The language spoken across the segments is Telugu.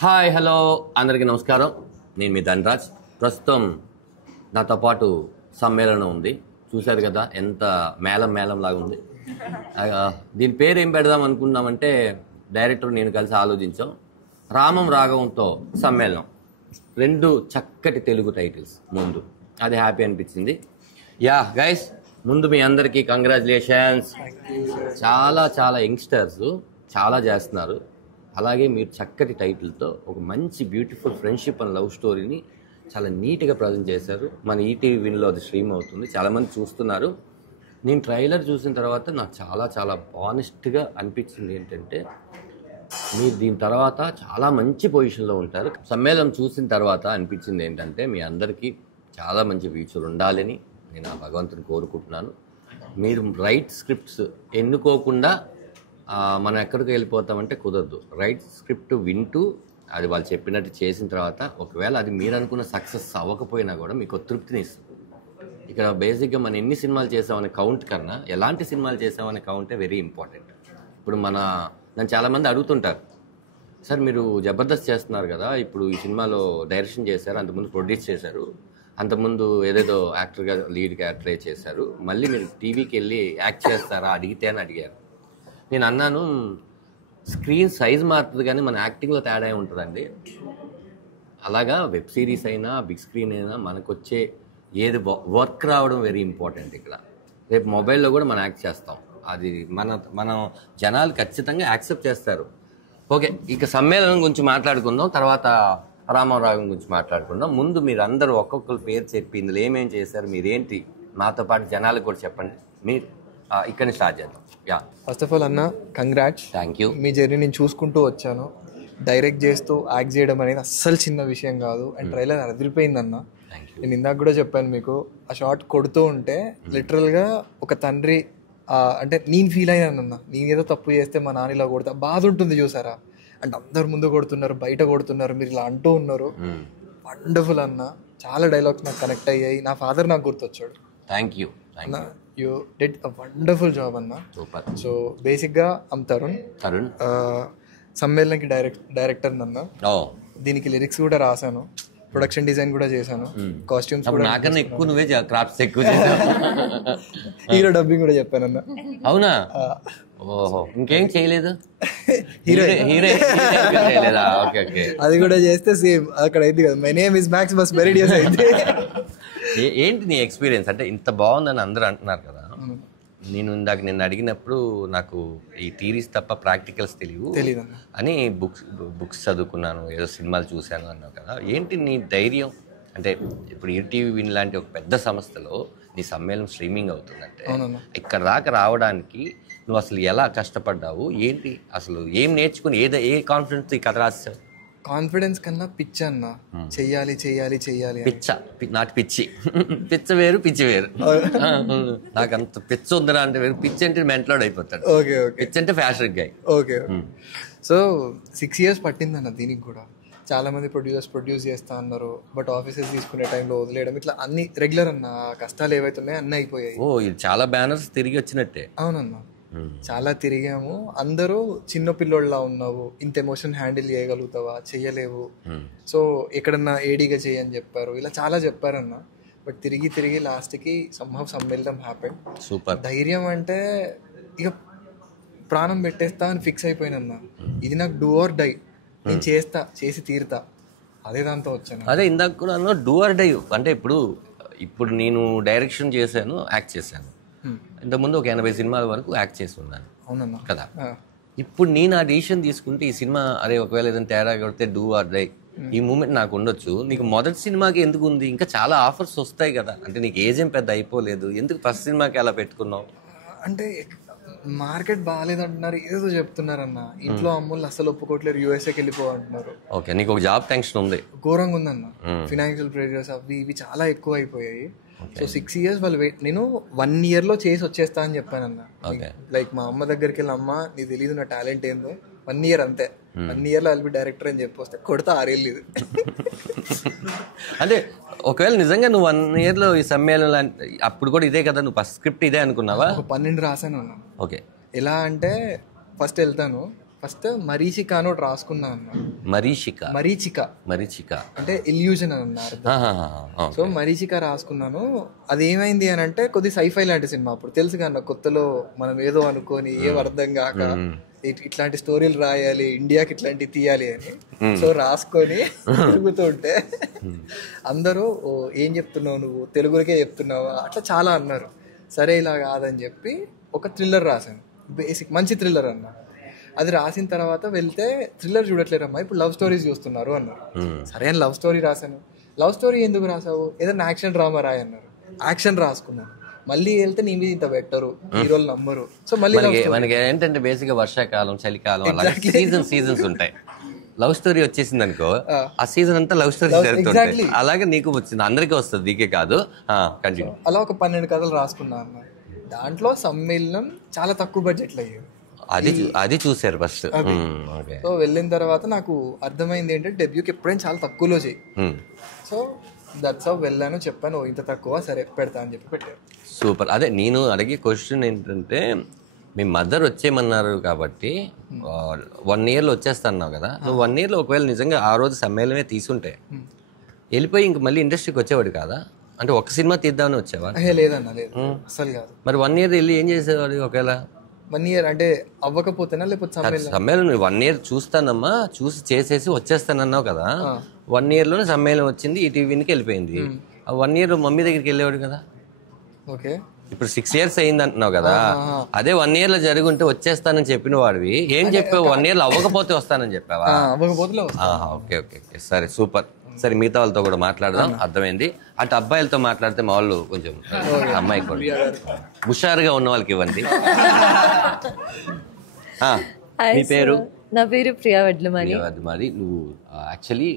హాయ్ హలో అందరికీ నమస్కారం. నేను మీ ధనరాజ్. ప్రస్తుతం నాతో పాటు సమ్మేళనం ఉంది. చూశారు కదా ఎంత మేళం మేళం లాగా ఉంది. దీని పేరు ఏం పెడదాం అనుకున్నామంటే డైరెక్టర్ నేను కలిసి ఆలోచించాం. రామం రాఘవంతో సమ్మేళనం, రెండు చక్కటి తెలుగు టైటిల్స్ ముందు, అది హ్యాపీ అనిపించింది. యా గైస్, ముందు మీ అందరికీ కంగ్రాచులేషన్స్. చాలా చాలా యంగ్స్టర్స్ చాలా చేస్తున్నారు. అలాగే మీరు చక్కటి టైటిల్తో ఒక మంచి బ్యూటిఫుల్ ఫ్రెండ్షిప్ అండ్ లవ్ స్టోరీని చాలా నీట్గా ప్రజెంట్ చేశారు. మన ఈటీవీ విన్లో అది స్ట్రీమ్ అవుతుంది, చాలామంది చూస్తున్నారు. నేను ట్రైలర్ చూసిన తర్వాత నాకు చాలా చాలా ఆనెస్ట్గా అనిపించింది ఏంటంటే, మీరు దీని తర్వాత చాలా మంచి పొజిషన్లో ఉంటారు. సమ్మేళనం చూసిన తర్వాత అనిపించింది ఏంటంటే, మీ అందరికీ చాలా మంచి ఫ్యూచర్ ఉండాలని నేను ఆ భగవంతుని కోరుకుంటున్నాను. మీరు రైట్ స్క్రిప్ట్స్ ఎన్నుకోకుండా మనం ఎక్కడికి వెళ్ళిపోతామంటే కుదరదు. రైట్ స్క్రిప్ట్ వింటూ అది వాళ్ళు చెప్పినట్టు చేసిన తర్వాత ఒకవేళ అది మీరు అనుకున్న సక్సెస్ అవ్వకపోయినా కూడా మీకు తృప్తిని ఇస్తుంది. ఇక్కడ బేసిక్గా మనం ఎన్ని సినిమాలు చేసామనే కౌంట్ కన్నా ఎలాంటి సినిమాలు చేసామనే కౌంటే వెరీ ఇంపార్టెంట్. ఇప్పుడు నన్ను చాలామంది అడుగుతుంటారు, సార్ మీరు జబర్దస్త్ చేస్తున్నారు కదా, ఇప్పుడు ఈ సినిమాలో డైరెక్షన్ చేశారు, అంతకుముందు ప్రొడ్యూస్ చేశారు, అంతకుముందు ఏదేదో యాక్టర్గా లీడ్ క్యారెక్టరే చేశారు, మళ్ళీ మీరు టీవీకి వెళ్ళి యాక్ట్ చేస్తారా అడిగితే అని అడిగారు. నేను అన్నాను, స్క్రీన్ సైజ్ మారుతుంది కానీ మన యాక్టింగ్లో తేడా ఉంటుందండి. అలాగా వెబ్ సిరీస్ అయినా బిగ్ స్క్రీన్ అయినా మనకు వచ్చే ఏది వర్క్ రావడం వెరీ ఇంపార్టెంట్. ఇక్కడ రేపు మొబైల్లో కూడా మనం యాక్ట్ చేస్తాం, అది మనం జనాలు ఖచ్చితంగా యాక్సెప్ట్ చేస్తారు. ఓకే, ఇక సమ్మేళనం గురించి మాట్లాడుకుందాం, తర్వాత రామారావు గురించి మాట్లాడుకుందాం. ముందు మీరు అందరూ ఒక్కొక్కరు పేరు చెప్పి ఇందులో ఏమేమి చేశారు, మీరేంటి మాతో పాటు జనాలకు కూడా చెప్పండి. మీరు ఇక్కడిని స్టార్ట్ చేద్దాం. యా, ఫస్ట్ ఆఫ్ ఆల్ అన్న congrats. Thank you. Me journey నేను చూసుకుంటూ వచ్చాను. డైరెక్ట్ చేస్తూ యాక్ట్ చేయడం అనేది అస్సలు చిన్న విషయం కాదు. అండ్ ట్రైలర్ అదిరిపోయిందన్న. నేను ఇందాక కూడా చెప్పాను మీకు, ఆ షార్ట్ కొడుతూ ఉంటే లిటరల్గా ఒక తండ్రి అంటే నేను ఫీల్ అయ్యానన్న. నేను ఏదో తప్పు చేస్తే మా నాన్న ఇలా కొడతా బాధ ఉంటుంది చూసారా. అంటే అందరు ముందు కొడుతున్నారు, బయట కొడుతున్నారు, మీరు ఇలా అంటూ ఉన్నారు. వండర్ఫుల్ అన్న. చాలా డైలాగ్స్ నాకు కనెక్ట్ అయ్యాయి. నా ఫాదర్ నాకు గుర్తొచ్చాడు. Thank you. You did a wonderful job అన్న. సూపర్. సో బేసిక్గా తరుణ్ సమ్మేళనకి డైరెక్టర్ అన్న. దీనికి లిరిక్స్ కూడా రాశాను, ప్రొడక్షన్ డిజైన్ కూడా చేశాను, కాస్ట్యూమ్స్ కూడా. నాకన్నా ఎక్కువ నువ్వే క్రాఫ్ట్స్ ఎక్కువ చేసావు. హీరో డబ్బింగ్ కూడా చెప్పానన్న. అవునా? ఓహో, ఇంకేం చేయలేదు? హీరో చేయలేదా? ఓకే ఓకే, అది కూడా చేస్తే సేమ్ అక్కడ అయింది కదా, my name is Maximus Meridius అయింది. ఏంటి నీ ఎక్స్పీరియన్స్? అంటే ఇంత బాగుందని అందరూ అంటున్నారు కదా. నేను ఇందాక నిన్ను అడిగినప్పుడు నాకు ఈ థియరీస్ తప్ప ప్రాక్టికల్స్ తెలియదు అని బుక్స్ చదువుకున్నాను, ఏదో సినిమాలు చూశాను అన్నావు కదా. ఏంటి నీ ధైర్యం? అంటే ఇప్పుడు ఈటీవీ విన్ లాంటి ఒక పెద్ద సంస్థలో నీ సమ్మేళనం స్ట్రీమింగ్ అవుతుందంటే ఇక్కడ దాకా రావడానికి నువ్వు అసలు ఎలా కష్టపడ్డావు? ఏంటి అసలు ఏం నేర్చుకుని ఏ కాన్ఫిడెన్స్ ఈ కథ రాసావు? కాన్ఫిడెన్స్ కన్నా పిచ్చి అన్న. చెయ్యాలి చెయ్యాలి చెయ్యాలి. నాటి పిచ్చి వేరు, పిచ్చి వేరు. నాకు అంత పిచ్చి ఉందిరా అంటే వేరు. పిచ్చి అంటే మెంటలోడ్ అయిపోతాడు. పిచ్చి అంటే fashion guy. Okay. So 6 years పట్టిందన్న దీనికి కూడా. చాలా మంది ప్రొడ్యూస్ చేస్తా అన్నారు, బట్ ఆఫీసెస్ తీసుకునే టైంలో వదిలేయడం, ఇట్లా అన్ని రెగ్యులర్ అన్న. కష్టాలు ఏవైతే ఉన్నాయో అన్నీ అయిపోయాయి. ఇది చాలా బ్యానర్స్ తిరిగి వచ్చినట్టే. అవునన్నా, చాలా తిరిగాము. అందరూ చిన్న పిల్లోళ్ళలా ఉన్నావు, ఇంత ఎమోషన్ హ్యాండిల్ చేయగలుగుతావా, చెయ్యలేవు, సో ఎక్కడన్నా ఏడీగా చేయని చెప్పారు, ఇలా చాలా చెప్పారన్న. బట్ తిరిగి లాస్ట్కి సమ్మేళనం హ్యాపెన్. సూపర్. ధైర్యం అంటే ఇక ప్రాణం పెట్టేస్తా అని ఫిక్స్ అయిపోయినన్నా. ఇది నాకు డూ ఆర్ డై, నేను చేసి తీరుతా, అదే దాంతో వచ్చాను. అదే ఇందాక కూడా డూ ఆర్ డై అంటే ఇప్పుడు నేను డైరెక్షన్ చేశాను, యాక్ట్ చేశాను. ఇంతకుముందు ఒక 80 సినిమాల వరకు యాక్ట్ చేసి ఉన్నాను కదా. ఇప్పుడు నేను ఆ డిసిషన్ తీసుకుంటే ఈ సినిమా అరే ఒకవేళ ఏదైనా తేడా కొడితే డూ ఆర్ డై, ఈ మూమెంట్ నాకు ఉండొచ్చు. నీకు మొదటి సినిమాకి ఎందుకు ఉంది? ఇంకా చాలా ఆఫర్స్ వస్తాయి కదా. అంటే నీకు ఏజ్ ఏం పెద్ద అయిపోలేదు, ఎందుకు ఫస్ట్ సినిమాకి అలా పెట్టుకున్నావు? అంటే మార్కెట్ బాగాలేదంటున్నారు, ఏదో చెప్తున్నారన్న. ఇంట్లో అమ్ముళ్ళు అసలు ఒప్పుకోవట్లేరు, యూఎస్ఏకి వెళ్ళిపోమంటున్నారు. ఓకే, నీకు ఒక జాబ్ టెన్షన్ ఉంది. ఘోరంగా ఉందన్న. ఫినాన్షియల్ ప్రెషర్స్ అవి ఇవి చాలా ఎక్కువ అయిపోయాయి. సో 6 years వాళ్ళు నేను 1 yearలో చేసి వచ్చేస్తా అని చెప్పానన్న. లైక్ మా అమ్మ దగ్గరికి వెళ్ళి, అమ్మ నీకు తెలియదు నా టాలెంట్ ఏందో, 1 year అంతే, 1 yearలో అల్పి డైరెక్టర్ అని చెప్పి వస్తే కొడతా 6 ఏళ్ళు ఇది. అంటే ఒకవేళ నిజంగా నువ్వు 1 yearలో ఈ సమ్మేళనం అప్పుడు కూడా ఇదే కదా, నువ్వు ఫస్ట్ స్క్రిప్ట్ ఇదే అనుకున్నావా? 12 రాశాను అన్న. ఓకే. ఎలా అంటే ఫస్ట్ వెళ్తాను, ఫస్ట్ మరీచిక అని ఒకటి రాసుకున్నా అన్న. మరీచిక మరీచిక అంటే ఇల్యూజన్ అని అన్నారు. సో మరీచిక రాసుకున్నాను. అది ఏమైంది అని అంటే కొద్ది సైఫై లాంటి సినిమా. అప్పుడు తెలుసు కన్నా కొత్తలో మనం ఏదో అనుకొని ఏం అర్థం కాక ఇట్లాంటి స్టోరీలు రాయాలి, ఇండియాకి ఇట్లాంటివి తీయాలి అని. సో రాసుకొని తిరుగుతుంటే అందరూ ఏం చెప్తున్నావు నువ్వు, తెలుగులకే చెప్తున్నావా అట్లా చాలా అన్నారు. సరే ఇలా కాదని చెప్పి ఒక థ్రిల్లర్ రాశాను. బేసిక్ మంచి థ్రిల్లర్ అన్న. అది రాసిన తర్వాత వెళ్తే థ్రిల్లర్ చూడట్లేరమ్మా, ఇప్పుడు లవ్ స్టోరీస్ చూస్తున్నారు అన్నారు. సరే అని లవ్ స్టోరీ రాశాను. లవ్ స్టోరీ ఎందుకు రాసావు, ఏదైనా యాక్షన్ డ్రామా రాయి అన్నారు. యాక్షన్ రాసుకున్నాను. మళ్ళీ వెళ్తే నీ మీద ఇంత పెట్టరు, హీరోలు నమ్మరు. సో మళ్ళీ మనకి ఏంటంటే బేసిక్ గా వర్షాకాలం, చలికాలం, సీజన్స్ ఉంటాయి. లవ్ స్టోరీ వచ్చేసింది అనుకో, ఆ సీజన్ అంతా లవ్ స్టోరీ జరుగుతుంది. అలాగే నీకు వచ్చింది, అందరికీ వస్తుంది, నీకే కాదు. కంటిన్యూ. అలా ఒక 12 కథలు రాసుకున్నా అన్న. దాంట్లో సమ్మేళనం చాలా తక్కువ బడ్జెట్లో అయ్యేది. అది చూసారు ఫస్ట్. సో వెళ్ళిన తర్వాత నాకు అర్థమైంది ఏంటంటే డెబ్యూకి ఎప్పుడైనా చాలా తక్కువలో చేయి. సో దట్స్ హౌ వెళ్ళాను, చెప్పాను ఇంత తక్కువ, సరే పెడతా అని చెప్పి పెట్టారు. సూపర్. అదే నేను అడిగే క్వశ్చన్ ఏంటంటే, మీ మదర్ వచ్చేయమన్నారు కాబట్టి 1 yearలో వచ్చేస్తాన్నావు కదా, నువ్వు 1 yearలో ఒకవేళ నిజంగా ఆ రోజు సమ్మేళనమే తీసుంటే వెళ్ళిపోయి ఇంక మళ్ళీ ఇండస్ట్రీకి వచ్చేవాడు కాదా? అంటే ఒక సినిమా తీద్దామని వచ్చావా? లేదన్నా, లేదు అసలు కాదు. మరి 1 year వెళ్ళి ఏం చేసేవాడు? ఒకవేళ 1 year అంటే అవ్వకపోతేనా లేకపోతే సమ్మేళనం 1 year చూస్తానమ్మా, చూసి చేసేసి వచ్చేస్తానన్నావు కదా, 1 yearలోనే సమ్మేళనం వచ్చింది, ఈ టీవీకి వెళ్ళిపోయింది. ఆ 1 year మమ్మీ దగ్గరికి వెళ్ళేవాడు కదా. ఓకే, ఇప్పుడు 6 years అయింది అంటున్నావు కదా, అదే 1 yearలో జరుగుంటే వచ్చేస్తానని చెప్పిన వాడివి ఏం చెప్పావు? 1 yearలో అవ్వకపోతే వస్తానని చెప్పావా? ఓకే ఓకే ఓకే, సరే సూపర్. సరే మిగతా వాళ్ళతో కూడా మాట్లాడదాం, అర్థమైంది. అటు అబ్బాయిలతో మాట్లాడితే మా వాళ్ళు కొంచెం, అమ్మాయి కూడా హుషారుగా ఉన్న వాళ్ళకి ఇవ్వండి. మీ పేరు? నా పేరు ప్రియా వడ్లమారి. నువ్వు యాక్చువల్లీ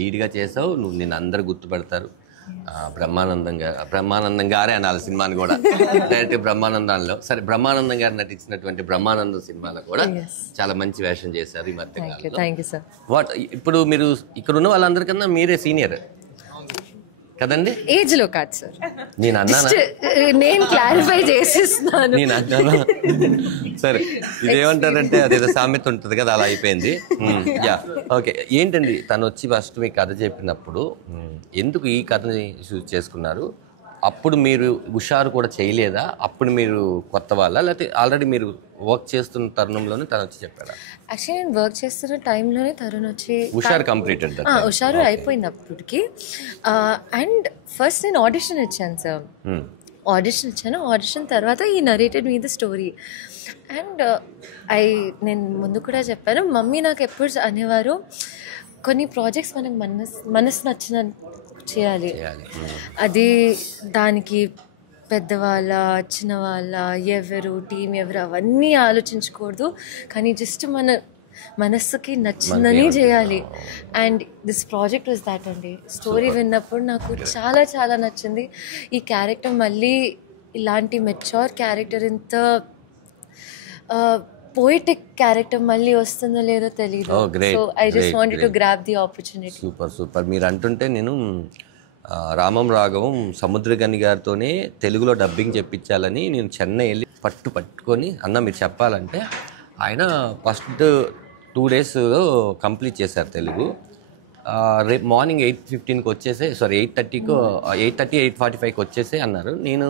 లీడ్గా చేసావు, నువ్వు నిన్ను అందరు గుర్తుపడతారు. బ్రహ్మానందం గారే అనాలి సినిమాని కూడా, డైరెక్ట్ బ్రహ్మానందంలో. సరే, బ్రహ్మానందం గారు నటించినటువంటి బ్రహ్మానందం సినిమాలో కూడా చాలా మంచి వేషం చేశారు ఈ మధ్య కాలంలో. ఇప్పుడు మీరు ఇక్కడ ఉన్న వాళ్ళందరికన్నా మీరే సీనియర్ కదండి? ఏజ్ లో కాదు సార్, నేను అన్నానా? నేను క్లారిఫై చేసిస్తున్నాను. నేను అన్నానా? సరే, ఇదేమంటారంటే అదేదో సామెత ఉంటుంది కదా, అలా అయిపోయింది. Yeah, okay. ఏంటండి తను వచ్చి ఫస్ట్ మీ కథ చెప్పినప్పుడు ఎందుకు ఈ కథని చూస్ చేసుకున్నారు? అప్పుడు మీరు హుషారు కూడా చేయలేదా? అప్పుడు మీరు కొత్త వాళ్ళ, లేకపోతే ఆల్రెడీ మీరు వర్క్ చేస్తున్న తరుణంలోనే తను వచ్చి చెప్పారా? యాక్చువల్లీ నేను వర్క్ చేస్తున్న టైంలోనే తరుణ్ వచ్చి హుషారు కంప్లీటెడ్, హుషారు అయిపోయింది అప్పటికి. అండ్ ఫస్ట్ నేను ఆడిషన్ ఇచ్చాను సార్, ఆడిషన్ తర్వాత ఈ narrated me the story. And నేను ముందు కూడా చెప్పాను, మమ్మీ నాకు ఎప్పుడు అనేవారు, కొన్ని ప్రాజెక్ట్స్ మనకు మనసు నచ్చిన చేయాలి, అది దానికి పెద్దవాళ్ళ, చిన్న వాళ్ళ, ఎవరు టీం ఎవరు అవన్నీ ఆలోచించకూడదు, కానీ జస్ట్ మన మనస్సుకి నచ్చిందని చేయాలి. And this project was that అండి. స్టోరీ విన్నప్పుడు నాకు చాలా చాలా నచ్చింది. ఈ క్యారెక్టర్ మళ్ళీ ఇలాంటి మెచ్యూర్ క్యారెక్టర్, ఇంత పోయిటిక్ క్యారెక్టర్ మళ్ళీ వస్తుందో లేదో తెలియదు. So I just wanted to grab the opportunity. Super. మీరు అంటుంటే నేను రామం రాఘవం సముద్రగని గారితోనే తెలుగులో డబ్బింగ్ చెప్పించాలని నేను చెన్నై వెళ్ళి పట్టుకొని అన్న మీరు చెప్పాలంటే, ఆయన ఫస్ట్ 2 days కంప్లీట్ చేశారు తెలుగు. రేపు మార్నింగ్ 8:15కి వచ్చేసే, సారీ 8:30 8:45కి వచ్చేసే అన్నారు. నేను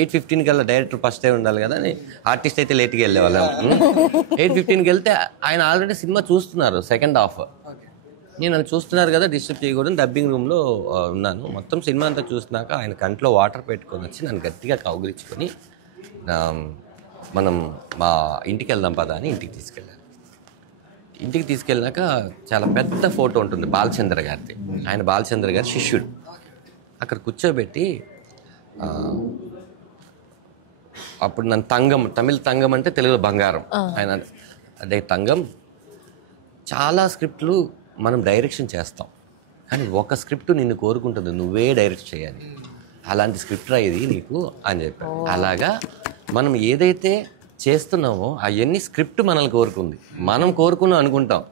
8:15 కల్లా డైరెక్టర్ ఫస్టే ఉండాలి కదా అని, ఆర్టిస్ట్ అయితే లేట్గా వెళ్ళేవాళ్ళం. 8:15కి వెళ్తే ఆయన ఆల్రెడీ సినిమా చూస్తున్నారు, సెకండ్ హాఫ్. నేను అది చూస్తున్నారు కదా, డిస్టర్బ్ చేయకూడదు, డబ్బింగ్ రూమ్లో ఉన్నాను. మొత్తం సినిమా అంతా చూసినాక ఆయన కంట్లో వాటర్ పెట్టుకొని వచ్చి నన్ను గట్టిగా కౌగిలించుకొని, మనం మా ఇంటికి వెళ్దాం పదా అని ఇంటికి తీసుకెళ్ళాను. ఇంటికి తీసుకెళ్ళినాక చాలా పెద్ద ఫోటో ఉంటుంది బాలచంద్ర గారిది, ఆయన బాలచంద్ర గారి శిష్యుడు. అక్కడ కూర్చోబెట్టి అప్పుడు నన్ను తంగం, తమిళ తంగం అంటే తెలుగులో బంగారం, ఆయన అదే తంగం. చాలా స్క్రిప్ట్లు మనం డైరెక్షన్ చేస్తాం, కానీ ఒక స్క్రిప్ట్ నిన్ను కోరుకుంటుంది, నువ్వే డైరెక్ట్ చేయాలి, అలాంటి స్క్రిప్ట్ రా ఇది నీకు అని చెప్పారు. అలాగా మనం ఏదైతే చేస్తున్నామో అవన్నీ స్క్రిప్ట్ మనల్ని కోరుకుంది, మనం కోరుకున్నాం అనుకుంటాం,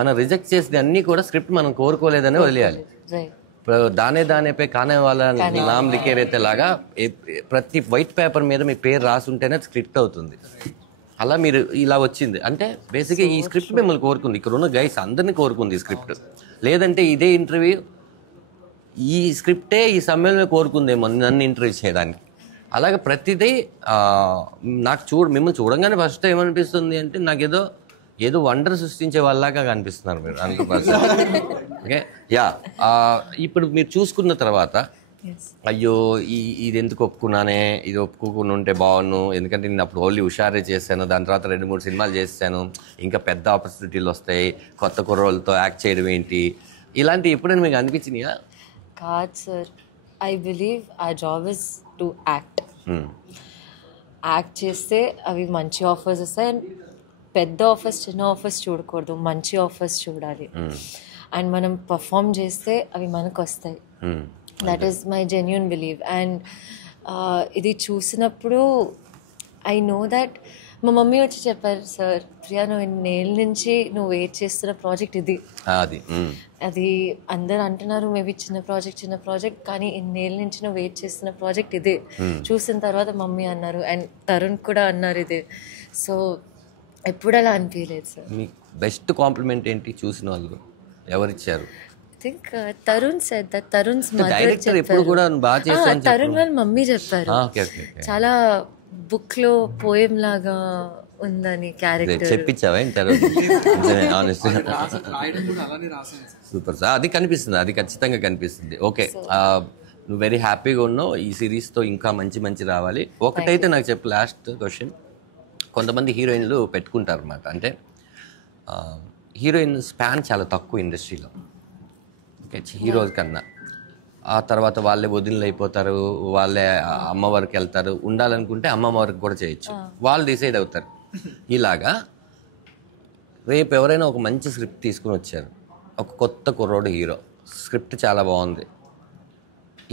మనం రిజెక్ట్ చేసేది అన్నీ కూడా స్క్రిప్ట్ మనం కోరుకోలేదని వదిలేయాలి. దానేపై కానే వాళ్ళ నామ్ లిఖే రేతే లాగా ప్రతి వైట్ పేపర్ మీద మీ పేరు రాసుంటేనే స్క్రిప్ట్ అవుతుంది. అలా మీరు ఇలా వచ్చింది అంటే బేసిక్గా ఈ స్క్రిప్ట్ మిమ్మల్ని కోరుకుంది, ఇక్కడ ఉన్న గైస్ అందరినీ కోరుకుంది ఈ స్క్రిప్ట్. లేదంటే ఇదే ఇంటర్వ్యూ ఈ స్క్రిప్టే ఈ సమ్మేళనం కోరుకుందేమో నన్ను ఇంటర్వ్యూ చేయడానికి. అలాగే ప్రతిదీ నాకు మిమ్మల్ని చూడంగానే ఫస్ట్ ఏమనిపిస్తుంది అంటే నాకు ఏదో వండర్ సృష్టించే వాళ్ళలాగా కనిపిస్తున్నారు మీరు 100%. Okay yeah. ఇప్పుడు మీరు చూసుకున్న తర్వాత అయ్యో ఇది ఎందుకు ఒప్పుకున్నానే, ఇది ఒప్పుకోకుండా ఉంటే బాగున్నాను, ఎందుకంటే నేను అప్పుడు ఓన్లీ హుషారే చేశాను, దాని తర్వాత 2-3 సినిమాలు చేశాను, ఇంకా పెద్ద ఆపర్చునిటీలు వస్తాయి, కొత్త కుర్రోళ్ళతో యాక్ట్ చేయడం ఏంటి, ఇలాంటివి ఎప్పుడైనా మీకు అనిపించినాయా? కాదు సార్, ఐ బిలీవ్ ఆ job is to act. Act చేస్తే అవి మంచి ఆఫర్స్ వస్తాయి. అండ్ పెద్ద ఆఫర్స్ చిన్న ఆఫర్స్ చూడకూడదు, మంచి ఆఫర్స్ చూడాలి. అండ్ మనం పర్ఫామ్ చేస్తే అవి మనకు వస్తాయి. That is my genuine believe. And ఇది చూసినప్పుడు ఐ నో దట్ మా మమ్మీ వచ్చి చెప్పారు, సార్ ప్రియా నువ్వు ఇన్నేళ్ళ నుంచి నువ్వు వెయిట్ చేస్తున్న ప్రాజెక్ట్ ఇది. అది అందరు అంటున్నారు మేబీ చిన్న ప్రాజెక్ట్, కానీ ఇన్నేళ్ళ నుంచి నువ్వు వెయిట్ చేస్తున్న ప్రాజెక్ట్ ఇదే. చూసిన తర్వాత మమ్మీ అన్నారు అండ్ తరుణ్ కూడా అన్నారు ఇదే. సో ఎప్పుడు అలా అనిపించలేదు సార్. మీకు బెస్ట్ కాంప్లిమెంట్ ఏంటి చూసిన వాళ్ళు ఎవరిచ్చారు? I think Tarun said that Tarun's mother చెప్పారు, తరుణ్ వాళ్ళ మమ్మీ చెప్పారు చాలా బుక్ లో పోయం లాగా ఉందని క్యారెక్టర్. చెప్పించావా super sir. అది కనిపిస్తుంది, అది ఖచ్చితంగా కనిపిస్తుంది. ఓకే నువ్వు వెరీ హ్యాపీగా ఉన్నావు, ఈ సిరీస్తో ఇంకా మంచి రావాలి. ఒకటైతే నాకు చెప్పు, లాస్ట్ క్వశ్చన్. కొంతమంది హీరోయిన్లు పెట్టుకుంటారు అనమాట, అంటే హీరోయిన్ స్పాన్ చాలా తక్కువ ఇండస్ట్రీలో, ఓకే హీరోల కన్నా. ఆ తర్వాత వాళ్ళే వదినలు అయిపోతారు, వాళ్ళే అమ్మ వరకు వెళ్తారు, ఉండాలనుకుంటే అమ్మమ్మ వరకు కూడా చేయొచ్చు, వాళ్ళు డిసైడ్ అవుతారు. ఇలాగా రేపు ఎవరైనా ఒక మంచి స్క్రిప్ట్ తీసుకుని వచ్చారు, ఒక కొత్త కుర్రోడు హీరో, స్క్రిప్ట్ చాలా బాగుంది,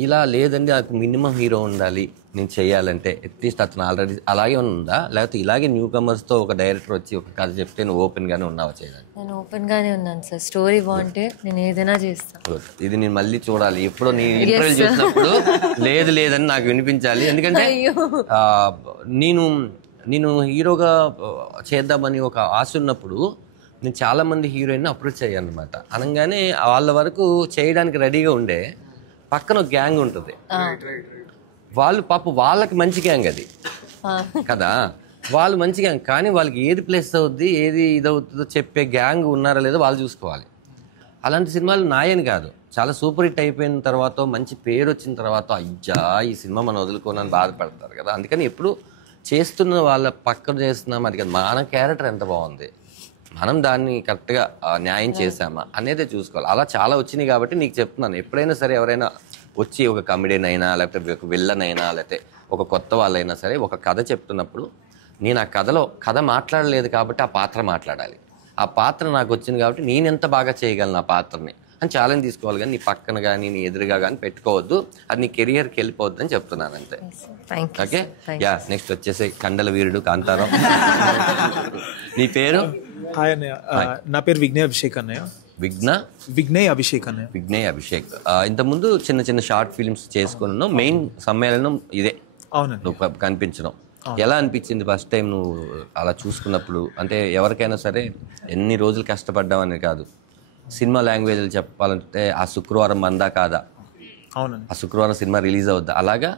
ఇలా లేదండి నాకు మినిమం హీరో ఉండాలి నేను చేయాలంటే, అట్లీస్ట్ అతను ఆల్రెడీ అలాగే ఉందా, లేకపోతే ఇలాగే న్యూ కమర్స్తో ఒక డైరెక్టర్ వచ్చి ఒక కథ చెప్తే నువ్వు ఓపెన్గానే ఉన్నావా చేయడానికి? నేను ఓపెన్గానే ఉన్నాను సార్, స్టోరీ బాగుంటే నేను ఏదైనా చేస్తాను. ఇది నేను మళ్ళీ చూడాలి, ఎప్పుడో నీ ఇంటర్వ్యూ చూసినప్పుడు లేదని నాకు వినిపించాలి. ఎందుకంటే నేను హీరోగా చేద్దామని ఒక ఆశ ఉన్నప్పుడు నేను చాలామంది హీరోయిన్ అప్రోచ్ అయ్యాను అనమాట. అనగానే వాళ్ళ వరకు చేయడానికి రెడీగా ఉండే పక్కన ఒక గ్యాంగ్ ఉంటుంది, వాళ్ళు వాళ్ళకి మంచి గ్యాంగ్ అది కదా, వాళ్ళు మంచి గ్యాంగ్, కానీ వాళ్ళకి ఏది ప్లేస్ అవుద్ది ఏది ఇదవుతుందో చెప్పే గ్యాంగ్ ఉన్నారా లేదో వాళ్ళు చూసుకోవాలి. అలాంటి సినిమాలు నాయని కాదు, చాలా సూపర్ హిట్ అయిపోయిన తర్వాత మంచి పేరు వచ్చిన తర్వాత అయ్యా ఈ సినిమా మనం వదులుకోనని బాధపడతారు కదా. అందుకని ఎప్పుడు చేస్తున్న వాళ్ళ పక్కన చేస్తున్నాం అది కదా, మన క్యారెక్టర్ ఎంత బాగుంది, మనం దాన్ని కరెక్ట్గా న్యాయం చేసామా అనేదే చూసుకోవాలి. అలా చాలా వచ్చినాయి కాబట్టి నీకు చెప్తున్నాను, ఎప్పుడైనా సరే ఎవరైనా వచ్చి ఒక కమెడియన్ అయినా లేకపోతే ఒక విల్లన్ అయినా లేకపోతే ఒక కొత్త వాళ్ళైనా సరే ఒక కథ చెప్తున్నప్పుడు నేను ఆ కథ మాట్లాడలేదు కాబట్టి ఆ పాత్ర మాట్లాడాలి, ఆ పాత్ర నాకు వచ్చింది కాబట్టి నేను ఎంత బాగా చేయగలను ఆ పాత్రని అని ఛాలెంజ్ తీసుకోవాలి. కానీ నీ పక్కన కానీ నీ ఎదురుగా కానీ పెట్టుకోవద్దు, అది నీ కెరియర్కి వెళ్ళిపోవద్దు అని చెప్తున్నాను అంతే. Okay yeah. నెక్స్ట్ వచ్చేసి కండల వీరుడు కాంతారావు. నీ పేరు? హాయ్ అన్నయ్య, నా పేరు విఘ్నేయ్ అభిషేక్ అన్నయ్య. విఘ్నేయ్ అభిషేక్. ఇంతకుముందు చిన్న షార్ట్ ఫిల్మ్స్ చేసుకున్నావు, మెయిన్ సమ్మేళనం ఇదే. అవునండి. నువ్వు కనిపించడం ఎలా అనిపించింది ఫస్ట్ టైం నువ్వు అలా చూసుకున్నప్పుడు? అంటే ఎవరికైనా సరే ఎన్ని రోజులు కష్టపడ్డామని కాదు, సినిమా లాంగ్వేజ్లు చెప్పాలంటే ఆ శుక్రవారం మందా కాదా, అవునండి, ఆ శుక్రవారం సినిమా రిలీజ్ అవుద్దా, అలాగా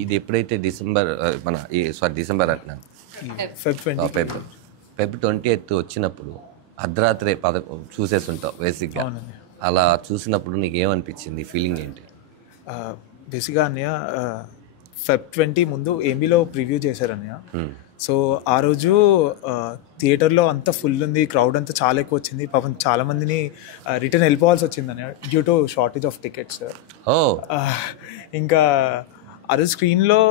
ఇది ఎప్పుడైతే డిసెంబర్ అంటున్నాను ఫెబ్ 28 వచ్చినప్పుడు అర్ధరాత్రి చూసేసి ఉంటావు బేసిక్గా. అలా చూసినప్పుడు నీకు ఏమనిపించింది, ఫీలింగ్ ఏంటి? బేసిక్గా అన్నయ్య ఫెబ్ 20 ముందు ఏబీలో ప్రివ్యూ చేశారు అన్నయ్య. సో ఆ రోజు థియేటర్లో అంతా ఫుల్ ఉంది, క్రౌడ్ అంతా చాలా ఎక్కువ వచ్చింది, పాపం చాలా మందిని రిటర్న్ వెళ్ళిపోవాల్సి వచ్చింది అన్నయ్య due to shortage of tickets. ఇంకా ఆ రోజు స్క్రీన్లో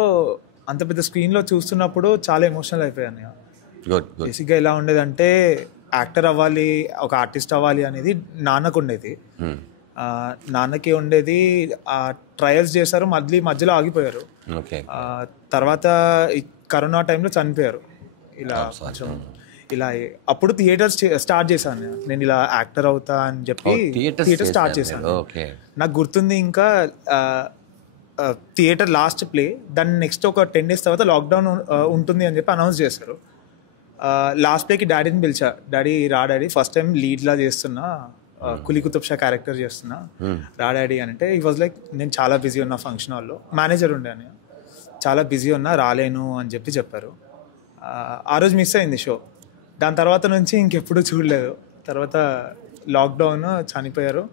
అంత పెద్ద స్క్రీన్లో చూస్తున్నప్పుడు చాలా ఎమోషనల్ అయిపోయాయి అన్నయ్య. బేసిక్గా ఎలా ఉండేదంటే యాక్టర్ అవ్వాలి, ఒక ఆర్టిస్ట్ అవ్వాలి అనేది నాన్నకు ఉండేది. నాన్నకి ఉండేది, ట్రయల్స్ చేశారు, మధ్యలో ఆగిపోయారు. తర్వాత కరోనా టైంలో చనిపోయారు. ఇలా అప్పుడు థియేటర్స్ స్టార్ట్ చేశాను నేను, ఇలా యాక్టర్ అవుతా అని చెప్పి థియేటర్ స్టార్ట్ చేశాను. నాకు గుర్తుంది, ఇంకా థియేటర్ లాస్ట్ ప్లే, దాన్ని నెక్స్ట్ ఒక 10 days తర్వాత లాక్డౌన్ ఉంటుంది అని చెప్పి అనౌన్స్ చేశారు. లాస్ట్ డేకి డాడీని పిలిచా, డాడీ రా డాడీ ఫస్ట్ టైం లీడ్లా చేస్తున్నా, కులీ కుతుబ్ షా క్యారెక్టర్ చేస్తున్నా, రా డాడీ అని అంటే ఈ వాజ్ లైక్ నేను చాలా బిజీ ఉన్నా, ఫంక్షన్ హాల్లో మేనేజర్ ఉండే అని, చాలా బిజీ ఉన్నా రాలేను అని చెప్పారు. ఆ రోజు మిస్ అయింది షో. దాని తర్వాత నుంచి ఇంకెప్పుడు చూడలేదు. తర్వాత లాక్డౌన్ చనిపోయారు.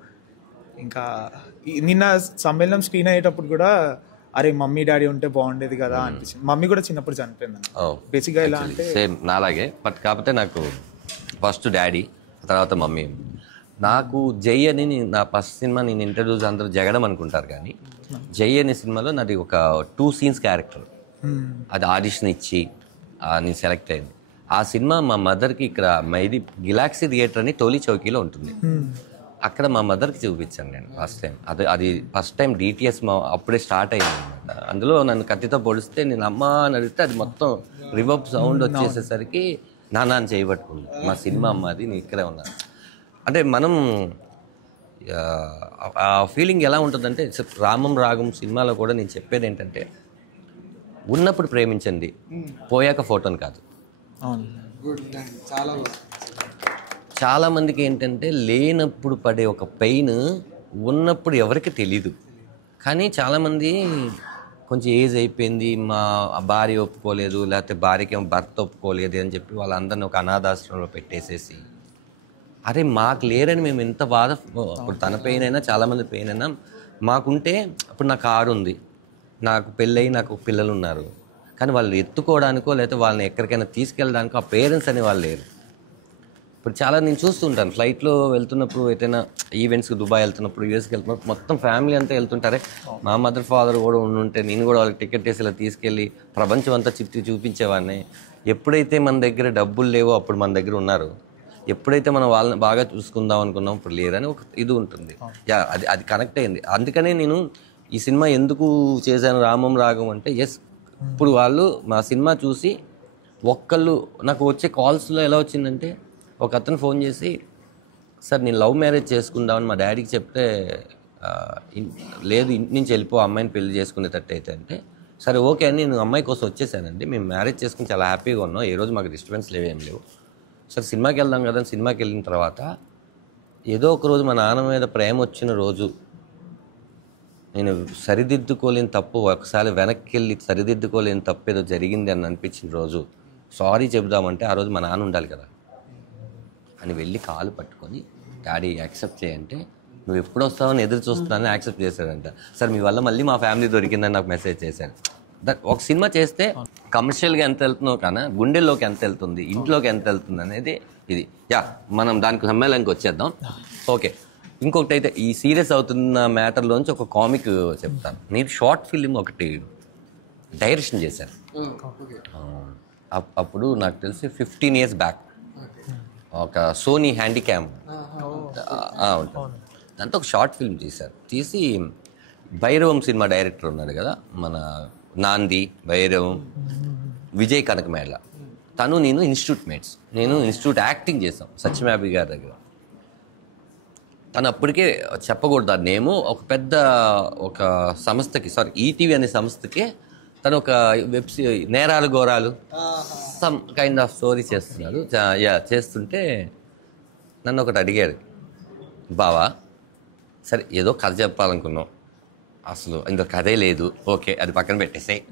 ఇంకా నిన్న సమ్మేళనం స్క్రీన్ అయ్యేటప్పుడు కూడా అరే మమ్మీ డాడీ ఉంటే బాగుండేది కదా అనిపించింది. మమ్మీ కూడా చిన్నప్పుడు చనిపోయింది. బేసిక్గా ఎలా అంటే సేమ్ నాలాగే, బట్ కాకపోతే నాకు ఫస్ట్ డాడీ, తర్వాత మమ్మీ. నాకు జై అని నా ఫస్ట్ సినిమా నేను ఇంట్రడ్యూస్ అందరూ జగడం అనుకుంటారు, కానీ జై అనే సినిమాలో నాది ఒక 2 scenes క్యారెక్టర్. అది ఆడిషన్ ఇచ్చి నేను సెలెక్ట్ అయింది. ఆ సినిమా మా మదర్కి ఇక్కడ మైది గిలాక్సీ థియేటర్ అని టోలీ చౌకీలో ఉంటుంది, అక్కడ మా మదర్కి చూపించాను నేను ఫస్ట్ టైం. అది ఫస్ట్ టైం DTS అప్పుడే స్టార్ట్ అయింది అనమాట. అందులో నన్ను కత్తితో పొడిస్తే నేను అమ్మ అని అడిగితే అది మొత్తం రివర్బ్ సౌండ్ వచ్చేసేసరికి నాన్న అని చేయబట్టుకుంది. మా సినిమా అమ్మ అది, నేను ఇక్కడే ఉన్నాను అంటే మనం ఆ ఫీలింగ్ ఎలా ఉంటుందంటే, రామం రాగం సినిమాలో కూడా నేను చెప్పేది ఏంటంటే ఉన్నప్పుడు ప్రేమించండి, పోయాక ఫోటోని కాదు. చాలామందికి ఏంటంటే లేనప్పుడు పడే ఒక పెయిన్ ఉన్నప్పుడు ఎవరికి తెలీదు. కానీ చాలామంది కొంచెం ఏజ్ అయిపోయింది, మా భార్య ఒప్పుకోలేదు, లేకపోతే భార్యకి భర్త ఒప్పుకోలేదు అని చెప్పి వాళ్ళందరినీ ఒక అనాథాశ్రమంలో పెట్టేసేసి, అరే మాకు లేరని మేము ఎంత బాధ. ఇప్పుడు తన పెయిన్ అయినా చాలామంది పెయిన్ అయినా మాకుంటే, ఇప్పుడు నా కారు ఉంది, నాకు పెళ్ళయి నాకు పిల్లలు ఉన్నారు, కానీ వాళ్ళు ఎత్తుకోవడానికో లేకపోతే వాళ్ళని ఎక్కడికైనా తీసుకెళ్ళడానికో ఆ పేరెంట్స్ అనే వాళ్ళు లేరు. ఇప్పుడు చాలా నేను చూస్తుంటాను, ఫ్లైట్లో వెళ్తున్నప్పుడు, ఎటైనా ఈవెంట్స్కి దుబాయ్ వెళ్తున్నప్పుడు, యూఎస్కి వెళ్తున్నప్పుడు మొత్తం ఫ్యామిలీ అంతా వెళ్తుంటారే. మా మదర్ ఫాదర్ కూడా ఉండుంటే నేను కూడా వాళ్ళకి టికెట్ వేసి ఇలా తీసుకెళ్ళి ప్రపంచం అంతా చూపించేవాడిని. ఎప్పుడైతే మన దగ్గర డబ్బులు లేవో అప్పుడు మన దగ్గర ఉన్నారు, ఎప్పుడైతే మనం వాళ్ళని బాగా చూసుకుందాం అనుకున్నాం ఇప్పుడు లేరని ఒక ఇది ఉంటుంది. అది కనెక్ట్ అయింది. అందుకనే నేను ఈ సినిమా ఎందుకు చేశాను రామం రాగం అంటే, ఇప్పుడు వాళ్ళు మా సినిమా చూసి ఒక్కళ్ళు నాకు వచ్చే కాల్స్లో ఎలా వచ్చిందంటే, ఒక అతను ఫోన్ చేసి, సార్ నేను లవ్ మ్యారేజ్ చేసుకుందామని మా డాడీకి చెప్తే, లేదు ఇంటి నుంచి వెళ్ళిపో అమ్మాయిని పెళ్లి చేసుకునేటట్టు అయితే అంటే, సరే ఓకే అని నేను అమ్మాయి కోసం వచ్చేసానండి, మేము మ్యారేజ్ చేసుకుని చాలా హ్యాపీగా ఉన్నాం, ఏ రోజు మాకు డిస్టర్బెన్స్ లేవేం లేవు, సరే సినిమాకి వెళ్దాం కదా. సినిమాకి వెళ్ళిన తర్వాత ఏదో ఒక రోజు మా నాన్న మీద ప్రేమ వచ్చిన రోజు, నేను సరిదిద్దుకోలేని తప్పు ఒకసారి వెనక్కి వెళ్ళి సరిదిద్దుకోలేని తప్పు ఏదో జరిగింది అని అనిపించిన రోజు సారీ చెబుదామంటే, ఆ రోజు మా నాన్న ఉండాలి కదా అని వెళ్ళి కాలు పట్టుకొని, డాడీ యాక్సెప్ట్ చేయంటే, నువ్వు ఎప్పుడు వస్తావని ఎదురు చూస్తున్నానని యాక్సెప్ట్ చేశాడంట. సార్ మీ వల్ల మళ్ళీ మా ఫ్యామిలీ దొరికిందని నాకు మెసేజ్ చేశారు. ఒక సినిమా చేస్తే కమర్షియల్గా ఎంత వెళ్తుందో కానీ గుండెల్లోకి ఎంత వెళ్తుంది, ఇంట్లోకి ఎంత వెళ్తుంది అనేది ఇది. మనం దానికి సమ్మేళనకి వచ్చేద్దాం. ఓకే, ఇంకొకటి అయితే ఈ సీరియస్ అవుతున్న మ్యాటర్లోంచి ఒక కామిక్ చెప్తాను. నేను షార్ట్ ఫిలిం ఒకటి డైరెక్షన్ చేశాను. అప్పుడు నాకు తెలిసి 15 years బ్యాక్ ఒక సోనీ హ్యాండిక్యామ్ ఉంటుంది, దాంతో ఒక షార్ట్ ఫిల్మ్ తీసి భైరవం సినిమా డైరెక్టర్ ఉన్నాడు కదా మన నాంది, భైరవం, విజయ్ కనకమేళ, తను నేను ఇన్స్టిట్యూట్ మేట్స్. నేను ఇన్స్టిట్యూట్ యాక్టింగ్ చేసాం సత్యమాబి గారి దగ్గర. తను అప్పటికే చెప్పకూడదు ఆ నేము, ఒక సంస్థకి, ఈటీవీ అనే సంస్థకి తను ఒక నేరాలు ఘోరాలు సమ్ కైండ్ ఆఫ్ స్టోరీ చేస్తున్నాడు. చేస్తుంటే నన్ను ఒకటి అడిగాడు, బావా సరే ఏదో కథ చెప్పాలనుకున్నాం, అసలు ఇందులో కథే లేదు, ఓకే అది పక్కన పెట్టేసాయి,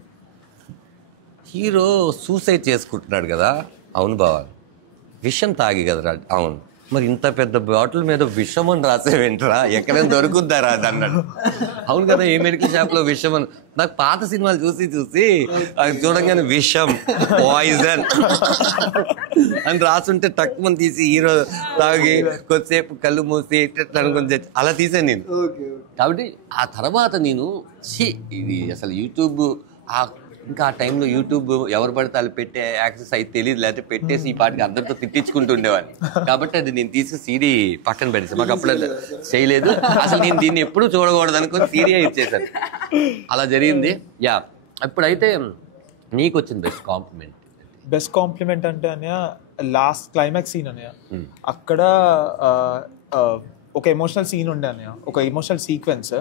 హీరో సూసైడ్ చేసుకుంటున్నాడు కదా. అవును బావా, విషం తాగి కదరా. అవును, మరి ఇంత పెద్ద బాటిల్ మీద విషం అని రాసేవేంట్రా, ఎక్కడైనా దొరుకుద్దారా అది అన్నాడు. అవును కదా, ఏ మెడికల్ షాప్లో విషం అని. నాకు పాత సినిమాలు చూసి అది చూడంగానే విషం, పాయిజన్ అని రాసుంటే తక్కువ తీసి హీరో తాగి కొద్దిసేపు కళ్ళు మూసి కొంచెం అలా తీసాను నేను. కాబట్టి ఆ తర్వాత నేను ఇది అసలు యూట్యూబ్ ఇంకా ఆ టైంలో యూట్యూబ్ ఎవరు పడితే వాళ్ళు పెట్టే యాక్సెస్ అయితే తెలియదు, లేకపోతే పెట్టేసి ఈ పాటికి అందరితో తిట్టించుకుంటూ ఉండేవాడిని. కాబట్టి అది నేను తీసి సీడీ పక్కన పెట్టేసాను. మాకు అప్పుడు చేయలేదు, అసలు నేను దీన్ని ఎప్పుడూ చూడకూడదు అనుకుని సీడీ ఇచ్చేసాను. అలా జరిగింది. ఇప్పుడైతే నీకు వచ్చింది బెస్ట్ కాంప్లిమెంట్ అంటే అన్నయ్య లాస్ట్ క్లైమాక్స్ సీన్ అన్నయ్య. అక్కడ ఒక ఎమోషనల్ సీన్ ఉండే అన్నయ్య, ఒక ఎమోషనల్ సీక్వెన్స్.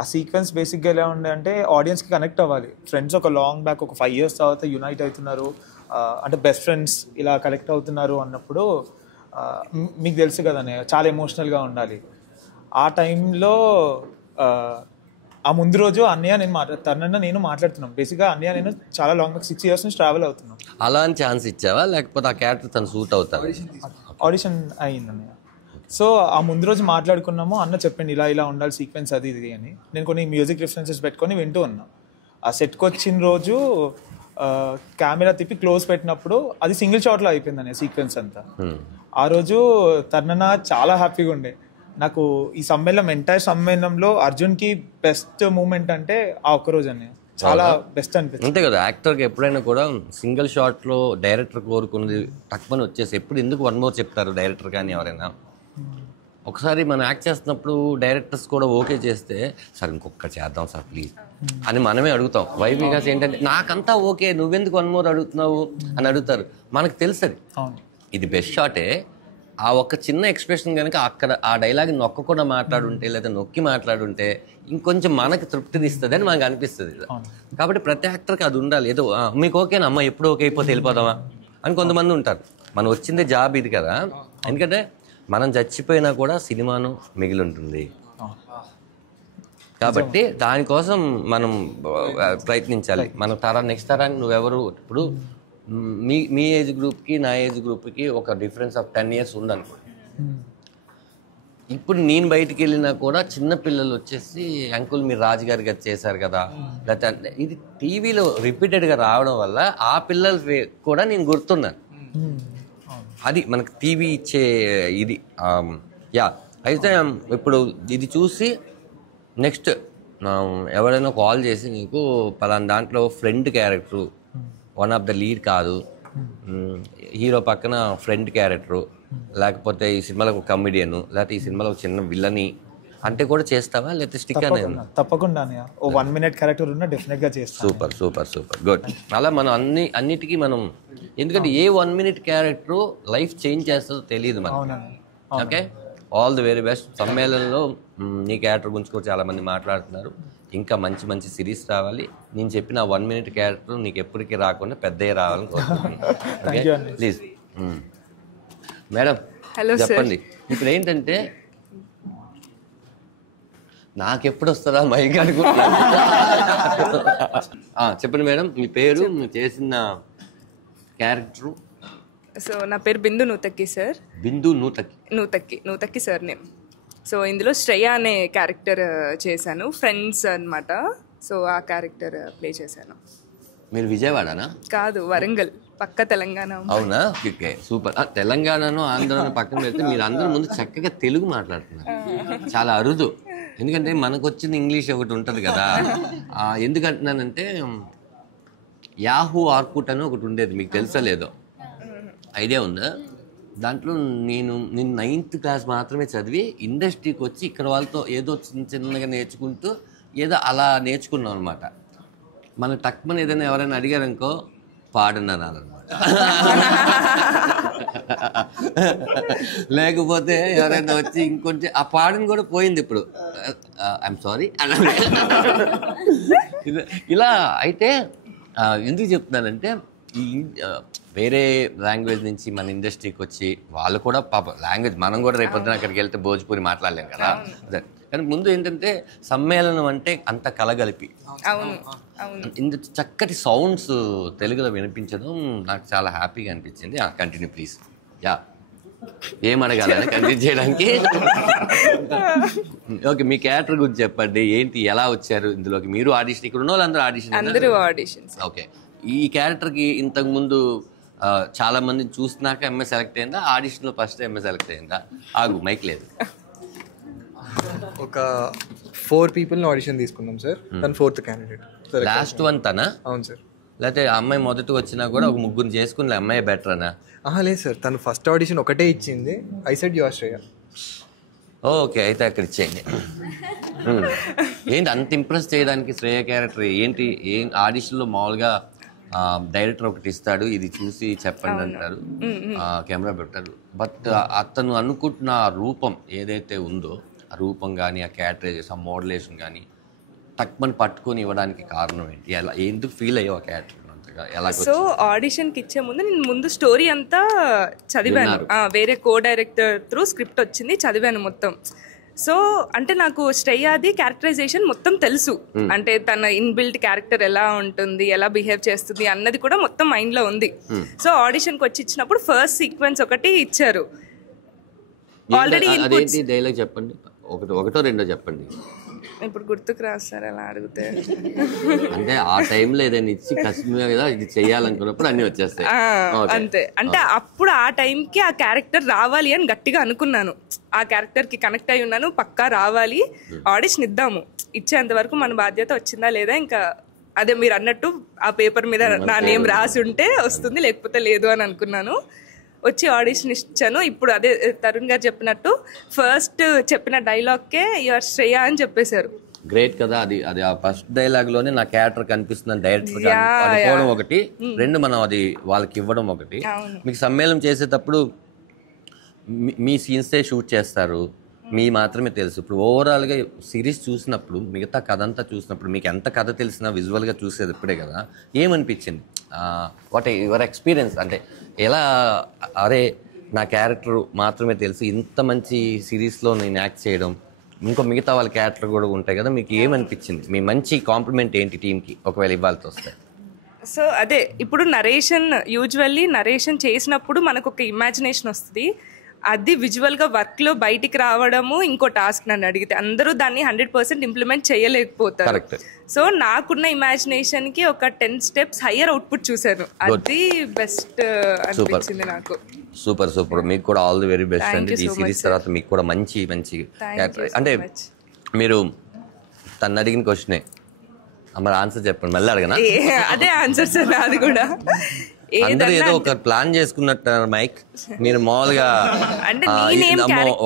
ఆ సీక్వెన్స్ బేసిక్గా ఎలా ఉండే అంటే ఆడియన్స్కి కనెక్ట్ అవ్వాలి. ఫ్రెండ్స్ ఒక లాంగ్ బ్యాక్ ఒక 5 years తర్వాత యునైట్ అవుతున్నారు, అంటే బెస్ట్ ఫ్రెండ్స్ ఇలా కలెక్ట్ అవుతున్నారు అన్నప్పుడు మీకు తెలుసు కదా చాలా ఎమోషనల్గా ఉండాలి. ఆ టైంలో ఆ ముందు రోజు అన్నయ్య నేను మాట్లాడుతున్నాం. బేసిక్గా అన్నయ్య నేను చాలా లాంగ్ 6 years నుంచి ట్రావెల్ అవుతున్నాం. అలా అని ఛాన్స్ ఇచ్చావా లేకపోతే ఆ క్యారెక్టర్ తను సూట్ అవుతారు? ఆడిషన్ అయ్యింది అన్నయ్య. సో ఆ ముందు రోజు మాట్లాడుకున్నాము. అన్న చెప్పండి ఇలా ఇలా ఉండాలి సీక్వెన్స్ అది ఇది అని. నేను కొన్ని మ్యూజిక్ రిఫరెన్సెస్ పెట్టుకొని వింటూ ఉన్నా. ఆ సెట్కి వచ్చిన రోజు కెమెరా తిప్పి క్లోజ్ పెట్టినప్పుడు అది సింగిల్ షాట్లో అయిపోయింది అనే సీక్వెన్స్ అంతా. ఆ రోజు తర్నన చాలా హ్యాపీగా ఉండే. నాకు ఈ ఎంటైర్ సమ్మేళనంలో అర్జున్కి బెస్ట్ మూమెంట్ అంటే ఆ ఒక్కరోజు అన్నయ్య. చాలా బెస్ట్ అనిపించింది. అంతే కదా, యాక్టర్కి ఎప్పుడైనా కూడా సింగిల్ షాట్లో డైరెక్టర్ కోరుకున్నది తక్కువని వచ్చేసి ఎప్పుడు ఎందుకు 1 more చెప్తారు డైరెక్టర్ కానీ ఎవరైనా. ఒకసారి మనం యాక్ట్ చేస్తున్నప్పుడు డైరెక్టర్స్ కూడా ఓకే చేస్తే సార్ ఇంకొక చేద్దాం సార్ ప్లీజ్ అని మనమే అడుగుతాం. వై బికాస్ ఏంటంటే నాకంతా ఓకే నువ్వెందుకు 1 more అడుగుతున్నావు అని అడుగుతారు. మనకు తెలుసది ఇది బెస్ట్ షాటే. ఆ ఒక్క చిన్న ఎక్స్ప్రెషన్ కనుక అక్కడ ఆ డైలాగ్ నొక్కకుండా మాట్లాడుంటే లేదా నొక్కి మాట్లాడుంటే ఇంకొంచెం మనకు తృప్తినిస్తుంది అని మనకు అనిపిస్తుంది. కాబట్టి ప్రతి యాక్టర్కి అది ఉండాలి. ఏదో మీకు ఓకేనా అమ్మ ఎప్పుడు ఓకే అయిపోతే వెళ్ళిపోదామా అని కొంతమంది ఉంటారు. మనం వచ్చిందే జాబ్ ఇది కదా. ఎందుకంటే మనం చచ్చిపోయినా కూడా సినిమాను మిగిలి ఉంటుంది కాబట్టి దానికోసం మనం ప్రయత్నించాలి. మన నెక్స్ట్ తరానికి నువ్వెవరు ఇప్పుడు మీ ఏజ్ గ్రూప్కి నా ఏజ్ గ్రూప్కి ఒక డిఫరెన్స్ ఆఫ్ 10 years ఉందనుకో. ఇప్పుడు నేను బయటికి వెళ్ళినా కూడా చిన్నపిల్లలు వచ్చేసి అంకుల్ మీరు రాజుగారి గారు చేశారు కదా లేకపోతే ఇది టీవీలో రిపీటెడ్గా రావడం వల్ల ఆ పిల్లలు కూడా నేను గుర్తున్నాను. అది మనకు టీవీ ఇచ్చే ఇది. అయితే ఇప్పుడు ఇది చూసి నెక్స్ట్ ఎవరైనా కాల్ చేసి నీకు పలానా దాంట్లో friend character 1 of the lead కాదు, హీరో పక్కన ఫ్రెండ్ క్యారెక్టరు, లేకపోతే ఈ సినిమాలో ఒక కమెడియన్, లేకపోతే ఈ సినిమాలో ఒక చిన్న విల్లని అంటే కూడా చేస్తావా లేకపోతే స్టిక్ అనేది? తప్పకుండా 1 minute క్యారెక్టర్ ఉన్నా డెఫినెట్ గా చేస్తాను. Super super super good. అలా మనం అన్నిటికీ మనం ఎందుకంటే ఏ 1 minute క్యారెక్టర్ లైఫ్ చేంజ్ చేస్తుందో తెలియదు మనకి. Okay, all the very best. సమ్మేళనంలో నీ క్యారెక్టర్ గురించి కూడా చాలా మంది మాట్లాడుతున్నారు. ఇంకా మంచి మంచి సిరీస్ రావాలి. నేను చెప్పిన 1 minute క్యారెక్టర్ నీకు ఎప్పటికీ రాకుండా పెద్దగా రావాలని కోరుకుంటున్నాను. ప్లీజ్ మేడం చెప్పండి. ఇప్పుడు ఏంటంటే నాకెప్పుడు వస్తుందా మైక్ అనుకుంటున్నా. చెప్పండి మేడం మీ పేరు, మీరు చేసిన క్యారెక్టర్. సో నా పేరు బిందు నూతక్కి సార్. బిందు నూతక్కి సార్ నేమ్. సో ఇందులో శ్రేయ అనే క్యారెక్టర్ చేశాను, ఫ్రెండ్స్ అన్నమాట. సో ఆ క్యారెక్టర్ ప్లే చేశాను. మీరు విజయవాడనా? కాదు, వరంగల్, పక్క తెలంగాణ. అవునా? Okay super. తెలంగాణను ఆంధ్రను పక్కన పెడితే మీరు అందరూ ముందు చక్కగా తెలుగు మాట్లాడుతున్నారు. చాలా అరుదు. ఎందుకంటే మనకు వచ్చిన ఇంగ్లీష్ ఒకటి ఉంటుంది కదా. ఎందుకంటున్నానంటే యాహూ ఆర్కుట్ అని ఒకటి ఉండేది, మీకు తెలుసా లేదో, ఐడియా ఉందా? దాంట్లో నేను 9th class మాత్రమే చదివి ఇండస్ట్రీకి వచ్చి ఇక్కడ వాళ్ళతో ఏదో చిన్నగా నేర్చుకుంటూ ఏదో అలా నేర్చుకున్నాం అనమాట. మన టక్మని ఏదైనా ఎవరైనా అడిగారనుకో పాడన్నాను అనమాట. లేకపోతే ఎవరైనా వచ్చి ఇంకొంచెం ఆ పాడని కూడా పోయింది. ఇప్పుడు ఐఎమ్ సారీ ఇలా అయితే ఎందుకు చెప్తున్నానంటే ఈ వేరే లాంగ్వేజ్ నుంచి మన ఇండస్ట్రీకి వచ్చి వాళ్ళు కూడా పాప లాంగ్వేజ్ మనం కూడా రేపొద్దున అక్కడికి వెళ్తే భోజ్పూరి మాట్లాడలేం కదా. కానీ ముందు ఏంటంటే సమ్మేళనం అంటే అంత కలగలిపి ఇంత చక్కటి సౌండ్స్ తెలుగులో వినిపించడం నాకు చాలా హ్యాపీగా అనిపించింది. Continue please. ఏమడగాలని కంటిన్యూ చేయడానికి. ఓకే, మీ క్యారెక్టర్ గురించి చెప్పండి. ఏంటి, ఎలా వచ్చారు ఇందులోకి? మీరు ఆడిషన్, ఇక్కడ ఉన్న వాళ్ళందరూ ఆడిషన్. ఓకే, ఈ క్యారెక్టర్కి ఇంతకుముందు చాలా మంది చూసినాక ఎంఏ సెలెక్ట్ అయిందా? ఆడిషన్లో ఫస్ట్ ఎంఏ సెలెక్ట్ అయిందా? ఆగు, మైక్ లేదు. ఒక 4 people ఆడిషన్ తీసుకున్నాం సార్. తను 4th candidate. Last one తనా? అవును సార్. లేకపోతే అమ్మాయి మొదటి వచ్చినా కూడా ఒక 3 చేసుకుని అమ్మాయి బెటర్ అనా? లేదు సార్, తను ఫస్ట్ ఆడిషన్ ఒకటే ఇచ్చింది. I said you are Shreya. Okay, అయితే అక్కడ ఇచ్చేయండి. ఏంటి అంత ఇంప్రెస్ చేయడానికి శ్రేయ క్యారెక్టర్ ఏంటి? ఏం ఆడిషన్లో మామూలుగా డైరెక్టర్ ఒకటి ఇస్తాడు, ఇది చూసి చెప్పండి అంటారు, కెమెరా పెట్టారు. బట్ అతను అనుకుంటున్న ఆ రూపం ఏదైతే ఉందో, ఆ రూపం కానీ ఆ క్యారెక్టరైజేషన్, ఆ మోడలేషన్ కానీ తక్కువని పట్టుకొని ఇవ్వడానికి కారణం ఏంటి? ఎలా ఎందుకు ఫీల్ అయ్యావు ఆ క్యారెక్టర్ అంతగా? ఎలా? సో ఆడిషన్కి ఇచ్చే ముందు నేను ముందు స్టోరీ అంతా చదివాను, వేరే కో డైరెక్టర్ త్రూ స్క్రిప్ట్ వచ్చింది, చదివాను మొత్తం. సో అంటే నాకు శ్రేయాది క్యారెక్టరైజేషన్ మొత్తం తెలుసు, అంటే తన ఇన్బిల్ట్ క్యారెక్టర్ ఎలా ఉంటుంది, ఎలా బిహేవ్ చేస్తుంది అన్నది కూడా మొత్తం మైండ్లో ఉంది. సో ఆడిషన్కి వచ్చి ఇచ్చినప్పుడు ఫస్ట్ సీక్వెన్స్ ఒకటి ఇచ్చారు. ఆల్రెడీ డైలాగ్ చెప్పండి, ఒకటో రెండో చెప్పండి. ఇప్పుడు గుర్తుకు రాస్తారు అలా అడిగితే. అంటే ఆ టైంలో ఏదైనా ఇచ్చి కష్టంగా ఇది చేయాలనుకున్నప్పుడు అన్ని వచ్చేస్తాయి అంతే. అంటే అప్పుడు ఆ టైంకి ఆ క్యారెక్టర్ రావాలి అని గట్టిగా అనుకున్నాను, ఆ క్యారెక్టర్కి కనెక్ట్ అయి ఉన్నాను, పక్కా రావాలి, ఆడిషన్ ఇద్దాము, ఇచ్చేంత వరకు మన బాధ్యత వచ్చిందా లేదా, ఇంకా అదే మీరు అన్నట్టు ఆ పేపర్ మీద నా నేమ్ రాసి ఉంటే వస్తుంది, లేకపోతే లేదు అని అనుకున్నాను. వచ్చి ఆడిషన్ ఇచ్చాను. ఇప్పుడు అదే తరుణ్ గారు చెప్పినట్టు ఫస్ట్ చెప్పిన డైలాగ్కే యువర్ శ్రేయ అని చెప్పేశారు. గ్రేట్ కదా అది. అది ఆ ఫస్ట్ డైలాగ్ లోనే నా క్యారెక్టర్ కనిపిస్తుందని డైరెక్టర్ అనుకోవడం ఒకటి, రెండు మనం అది వాళ్ళకి ఇవ్వడం ఒకటి. మీకు సమ్మేళనం చేసేటప్పుడు మీ సీన్సే షూట్ చేస్తారు, మీ మాత్రమే తెలుసు. ఇప్పుడు ఓవరాల్గా సిరీస్ చూసినప్పుడు, మిగతా కథ అంతా చూసినప్పుడు, మీకు ఎంత కథ తెలిసినా విజువల్గా చూసేది ఇప్పుడే కదా, ఏమనిపించింది? What your experience? అంటే ఎలా, అరే నా క్యారెక్టర్ మాత్రమే తెలుసు, ఇంత మంచి సిరీస్లో నేను యాక్ట్ చేయడం, ఇంకో మిగతా వాళ్ళ క్యారెక్టర్ కూడా ఉంటాయి కదా, మీకు ఏమనిపించింది? మీ మంచి కాంప్లిమెంట్ ఏంటి టీంకి ఒకవేళ ఇవ్వాల్సి వస్తే? సో అదే ఇప్పుడు యూజువల్లీ నరేషన్ చేసినప్పుడు మనకు ఒక ఇమాజినేషన్ వస్తుంది, అది విజువల్గా వర్క్లో బయటికి రావడము ఇంకో టాస్క్. నన్ను అడిగితే అందరూ దాన్ని 100% ఇంప్లిమెంట్ చేయలేకపోతారు. సో నాకున్న ఇమాజినేషన్కి ఒక 10 steps హయ్యర్ అవుట్పుట్ చూశాను, అది బెస్ట్ అనిపించింది నాకు. Super super. మీకు కూడా ఆల్ ది వెరీ బెస్ట్ అండి. ఈ సిరీస్ తర్వాత మీకు కూడా మంచి మంచి అంటే మీరు తను అడిగిన క్వశ్చనే మరి ఆన్సర్ చెప్పండి, మళ్ళీ అడగనా? అదే ఆన్సర్ సార్ నాది కూడా. అందరూ ఏదో ఒక ప్లాన్ చేసుకున్నట్టు మైక్, మీరు మామూలుగా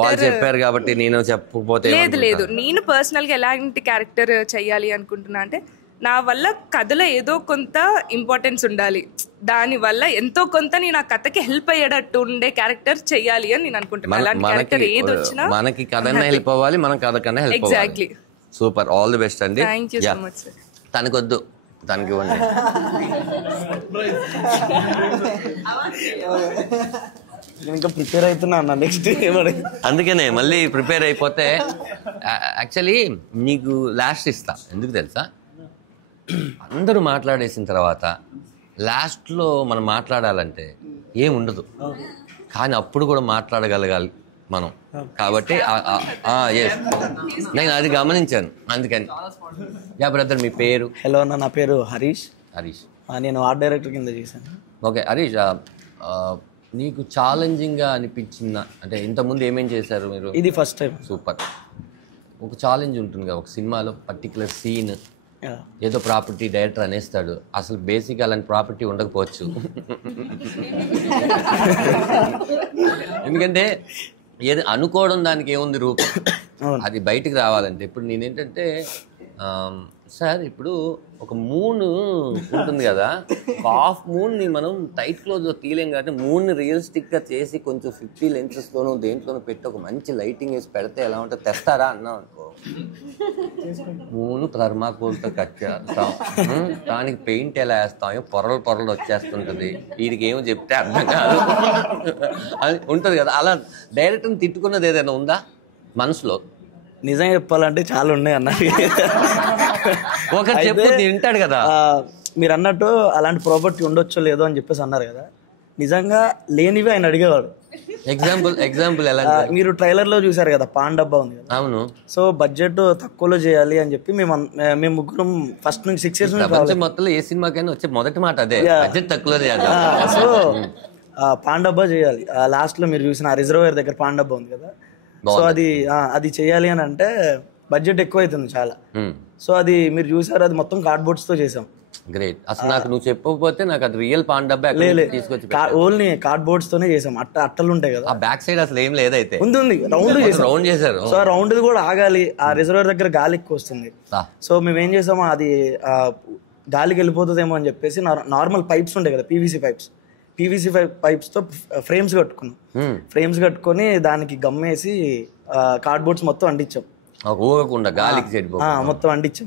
వాళ్ళు చెప్పారు కాబట్టి నేను చెప్పకపోతే. లేదు, నేను పర్సనల్ గా ఎలాంటి క్యారెక్టర్ చెయ్యాలి అనుకుంటున్నా అంటే, నా వల్ల కథలో ఏదో కొంత ఇంపార్టెన్స్ ఉండాలి, దాని వల్ల ఎంతో కొంత నేను ఆ కథకి హెల్ప్ అయ్యేటట్టు ఉండే క్యారెక్టర్ చెయ్యాలి అని నేను అనుకుంటున్నాను. అలాంటి క్యారెక్టర్ ఏది వచ్చినా మనకి కథన్నా హెల్ప్ అవ్వాలి, మనం కథ కన్నా హెల్ప్ అవ్వాలి. Exactly. Super, all the best అండి. Thank you so much sir. తనకొద్దు, తనకి ఇవ్వండి. ఇంకా ప్రిపేర్ అవుతున్నా అన్న నెక్స్ట్. అందుకనే మళ్ళీ ప్రిపేర్ అయిపోతే. యాక్చువల్లీ నీకు లాస్ట్ ఇస్తా, ఎందుకు తెలుసా? అందరూ మాట్లాడేసిన తర్వాత లాస్ట్లో మనం మాట్లాడాలంటే ఏముండదు, కానీ అప్పుడు కూడా మాట్లాడగలగాలి మనం. కాబట్టి నేను అది గమనించాను, అందుకని. యా బ్రదర్, మీ పేరు? హలో అన్న, నా పేరు హరీష్. నేను ఆర్ట్ డైరెక్టర్ కింద చేశాను. ఓకే హరీష్, నీకు ఛాలెంజింగ్గా అనిపించిందా? అంటే ఇంతకుముందు ఏమేం చేశారు మీరు? ఇది ఫస్ట్ టైం. సూపర్. ఒక ఛాలెంజ్ ఉంటుంది కదా ఒక సినిమాలో, పర్టికులర్ సీన్, ఏదో ప్రాపర్టీ డైరెక్టర్ అనేస్తాడు, అసలు బేసిక్ అలాంటి ప్రాపర్టీ ఉండకపోవచ్చు. ఎందుకంటే ఏది అనుకోవడం దానికి ఏముంది రూపం, అది బయటికి రావాలంటే. ఇప్పుడు నేనేంటంటే సార్, ఇప్పుడు ఒక మూన్ ఉంటుంది కదా, హాఫ్ మూన్ని మనం టైట్ క్లోజ్లో తీయలేం కాబట్టి మూన్ని రియలిస్టిక్గా చేసి కొంచెం 50 lenses-లోనూ దేంట్లోనూ పెట్టి ఒక మంచి లైటింగ్ వేసి పెడితే ఎలా ఉంటుంది, తెస్తారా అన్నాం అనుకో, మూను థర్మాకోల్తో కట్ చేస్తాం, దానికి పెయింట్ ఎలా వేస్తామో పొరలు పొరలు వచ్చేస్తుంటుంది, వీడికి ఏమో చెప్తే అర్థం కాదు అది ఉంటుంది కదా. అలా డైరెక్ట్ని తిట్టుకున్నది ఏదైనా ఉందా మనసులో? నిజంగా చెప్పాలంటే చాలా ఉన్నాయి అన్న. ఒకరు చెప్పు తింటాడు కదా. మీరు అన్నట్టు అలాంటి ప్రాపర్టీ ఉండొచ్చో లేదో అని చెప్పేసి అన్నారు కదా, నిజంగా లేనివి ఆయన అడిగేవాడు. ఎగ్జాంపుల్ ఎలా? మీరు ట్రైలర్ లో చూసారు కదా, పాన్ డబ్బా ఉంది కదా. అవును. సో బడ్జెట్ తక్కువలో చేయాలి అని చెప్పి మేము ముగ్గురం ఫస్ట్ నుంచి 6 years నుంచి మొత్తం ఏ సినిమాకైనా వచ్చే మొదటి మాట అదే, బడ్జెట్ తక్కువలో చేయాలి. సో పాన్ డబ్బా చేయాలి. లాస్ట్ లో మీరు చూసిన రిజర్వేర్ దగ్గర పాన్ డబ్బా ఉంది కదా, సో అది చేయాలి అని అంటే బడ్జెట్ ఎక్కువ అవుతుంది చాలా. సో అది మీరు చూసారు, అది మొత్తం కార్డ్బోర్డ్స్ తో చేసాం. గ్రేట్. అసలు నాకు నువ్వు చెప్పకపోతే నాకు అది రియల్ పాన్ డబ్బా తీసుకొచ్చి ఓన్లీ కార్డ్బోర్డ్స్ తోనే చేసాం. అట్టలు ఉంటాయి కదా, ఆ బ్యాక్ సైడ్ అసలు ఏం లేదైతే ఉంది, రౌండ్ చేశారు. సో రౌండ్ కూడా ఆగాలి, ఆ రిజర్వేర్ దగ్గర గాలి ఎక్కువ వస్తుంది. సో మేము ఏం చేసాము, అది గాలికి వెళ్ళిపోతుందేమో అని చెప్పేసి నార్మల్ పైప్స్ ఉంటాయి కదా, పీవీసీ పైప్స్ తో ఫ్రేమ్స్ కట్టుకున్నాం. ఫ్రేమ్స్ కట్టుకొని దానికి గమ్మేసి కార్డ్బోర్డ్స్ మొత్తం అంటించాం, ఊగకుండా గాలికి మొత్తం అంటించాం.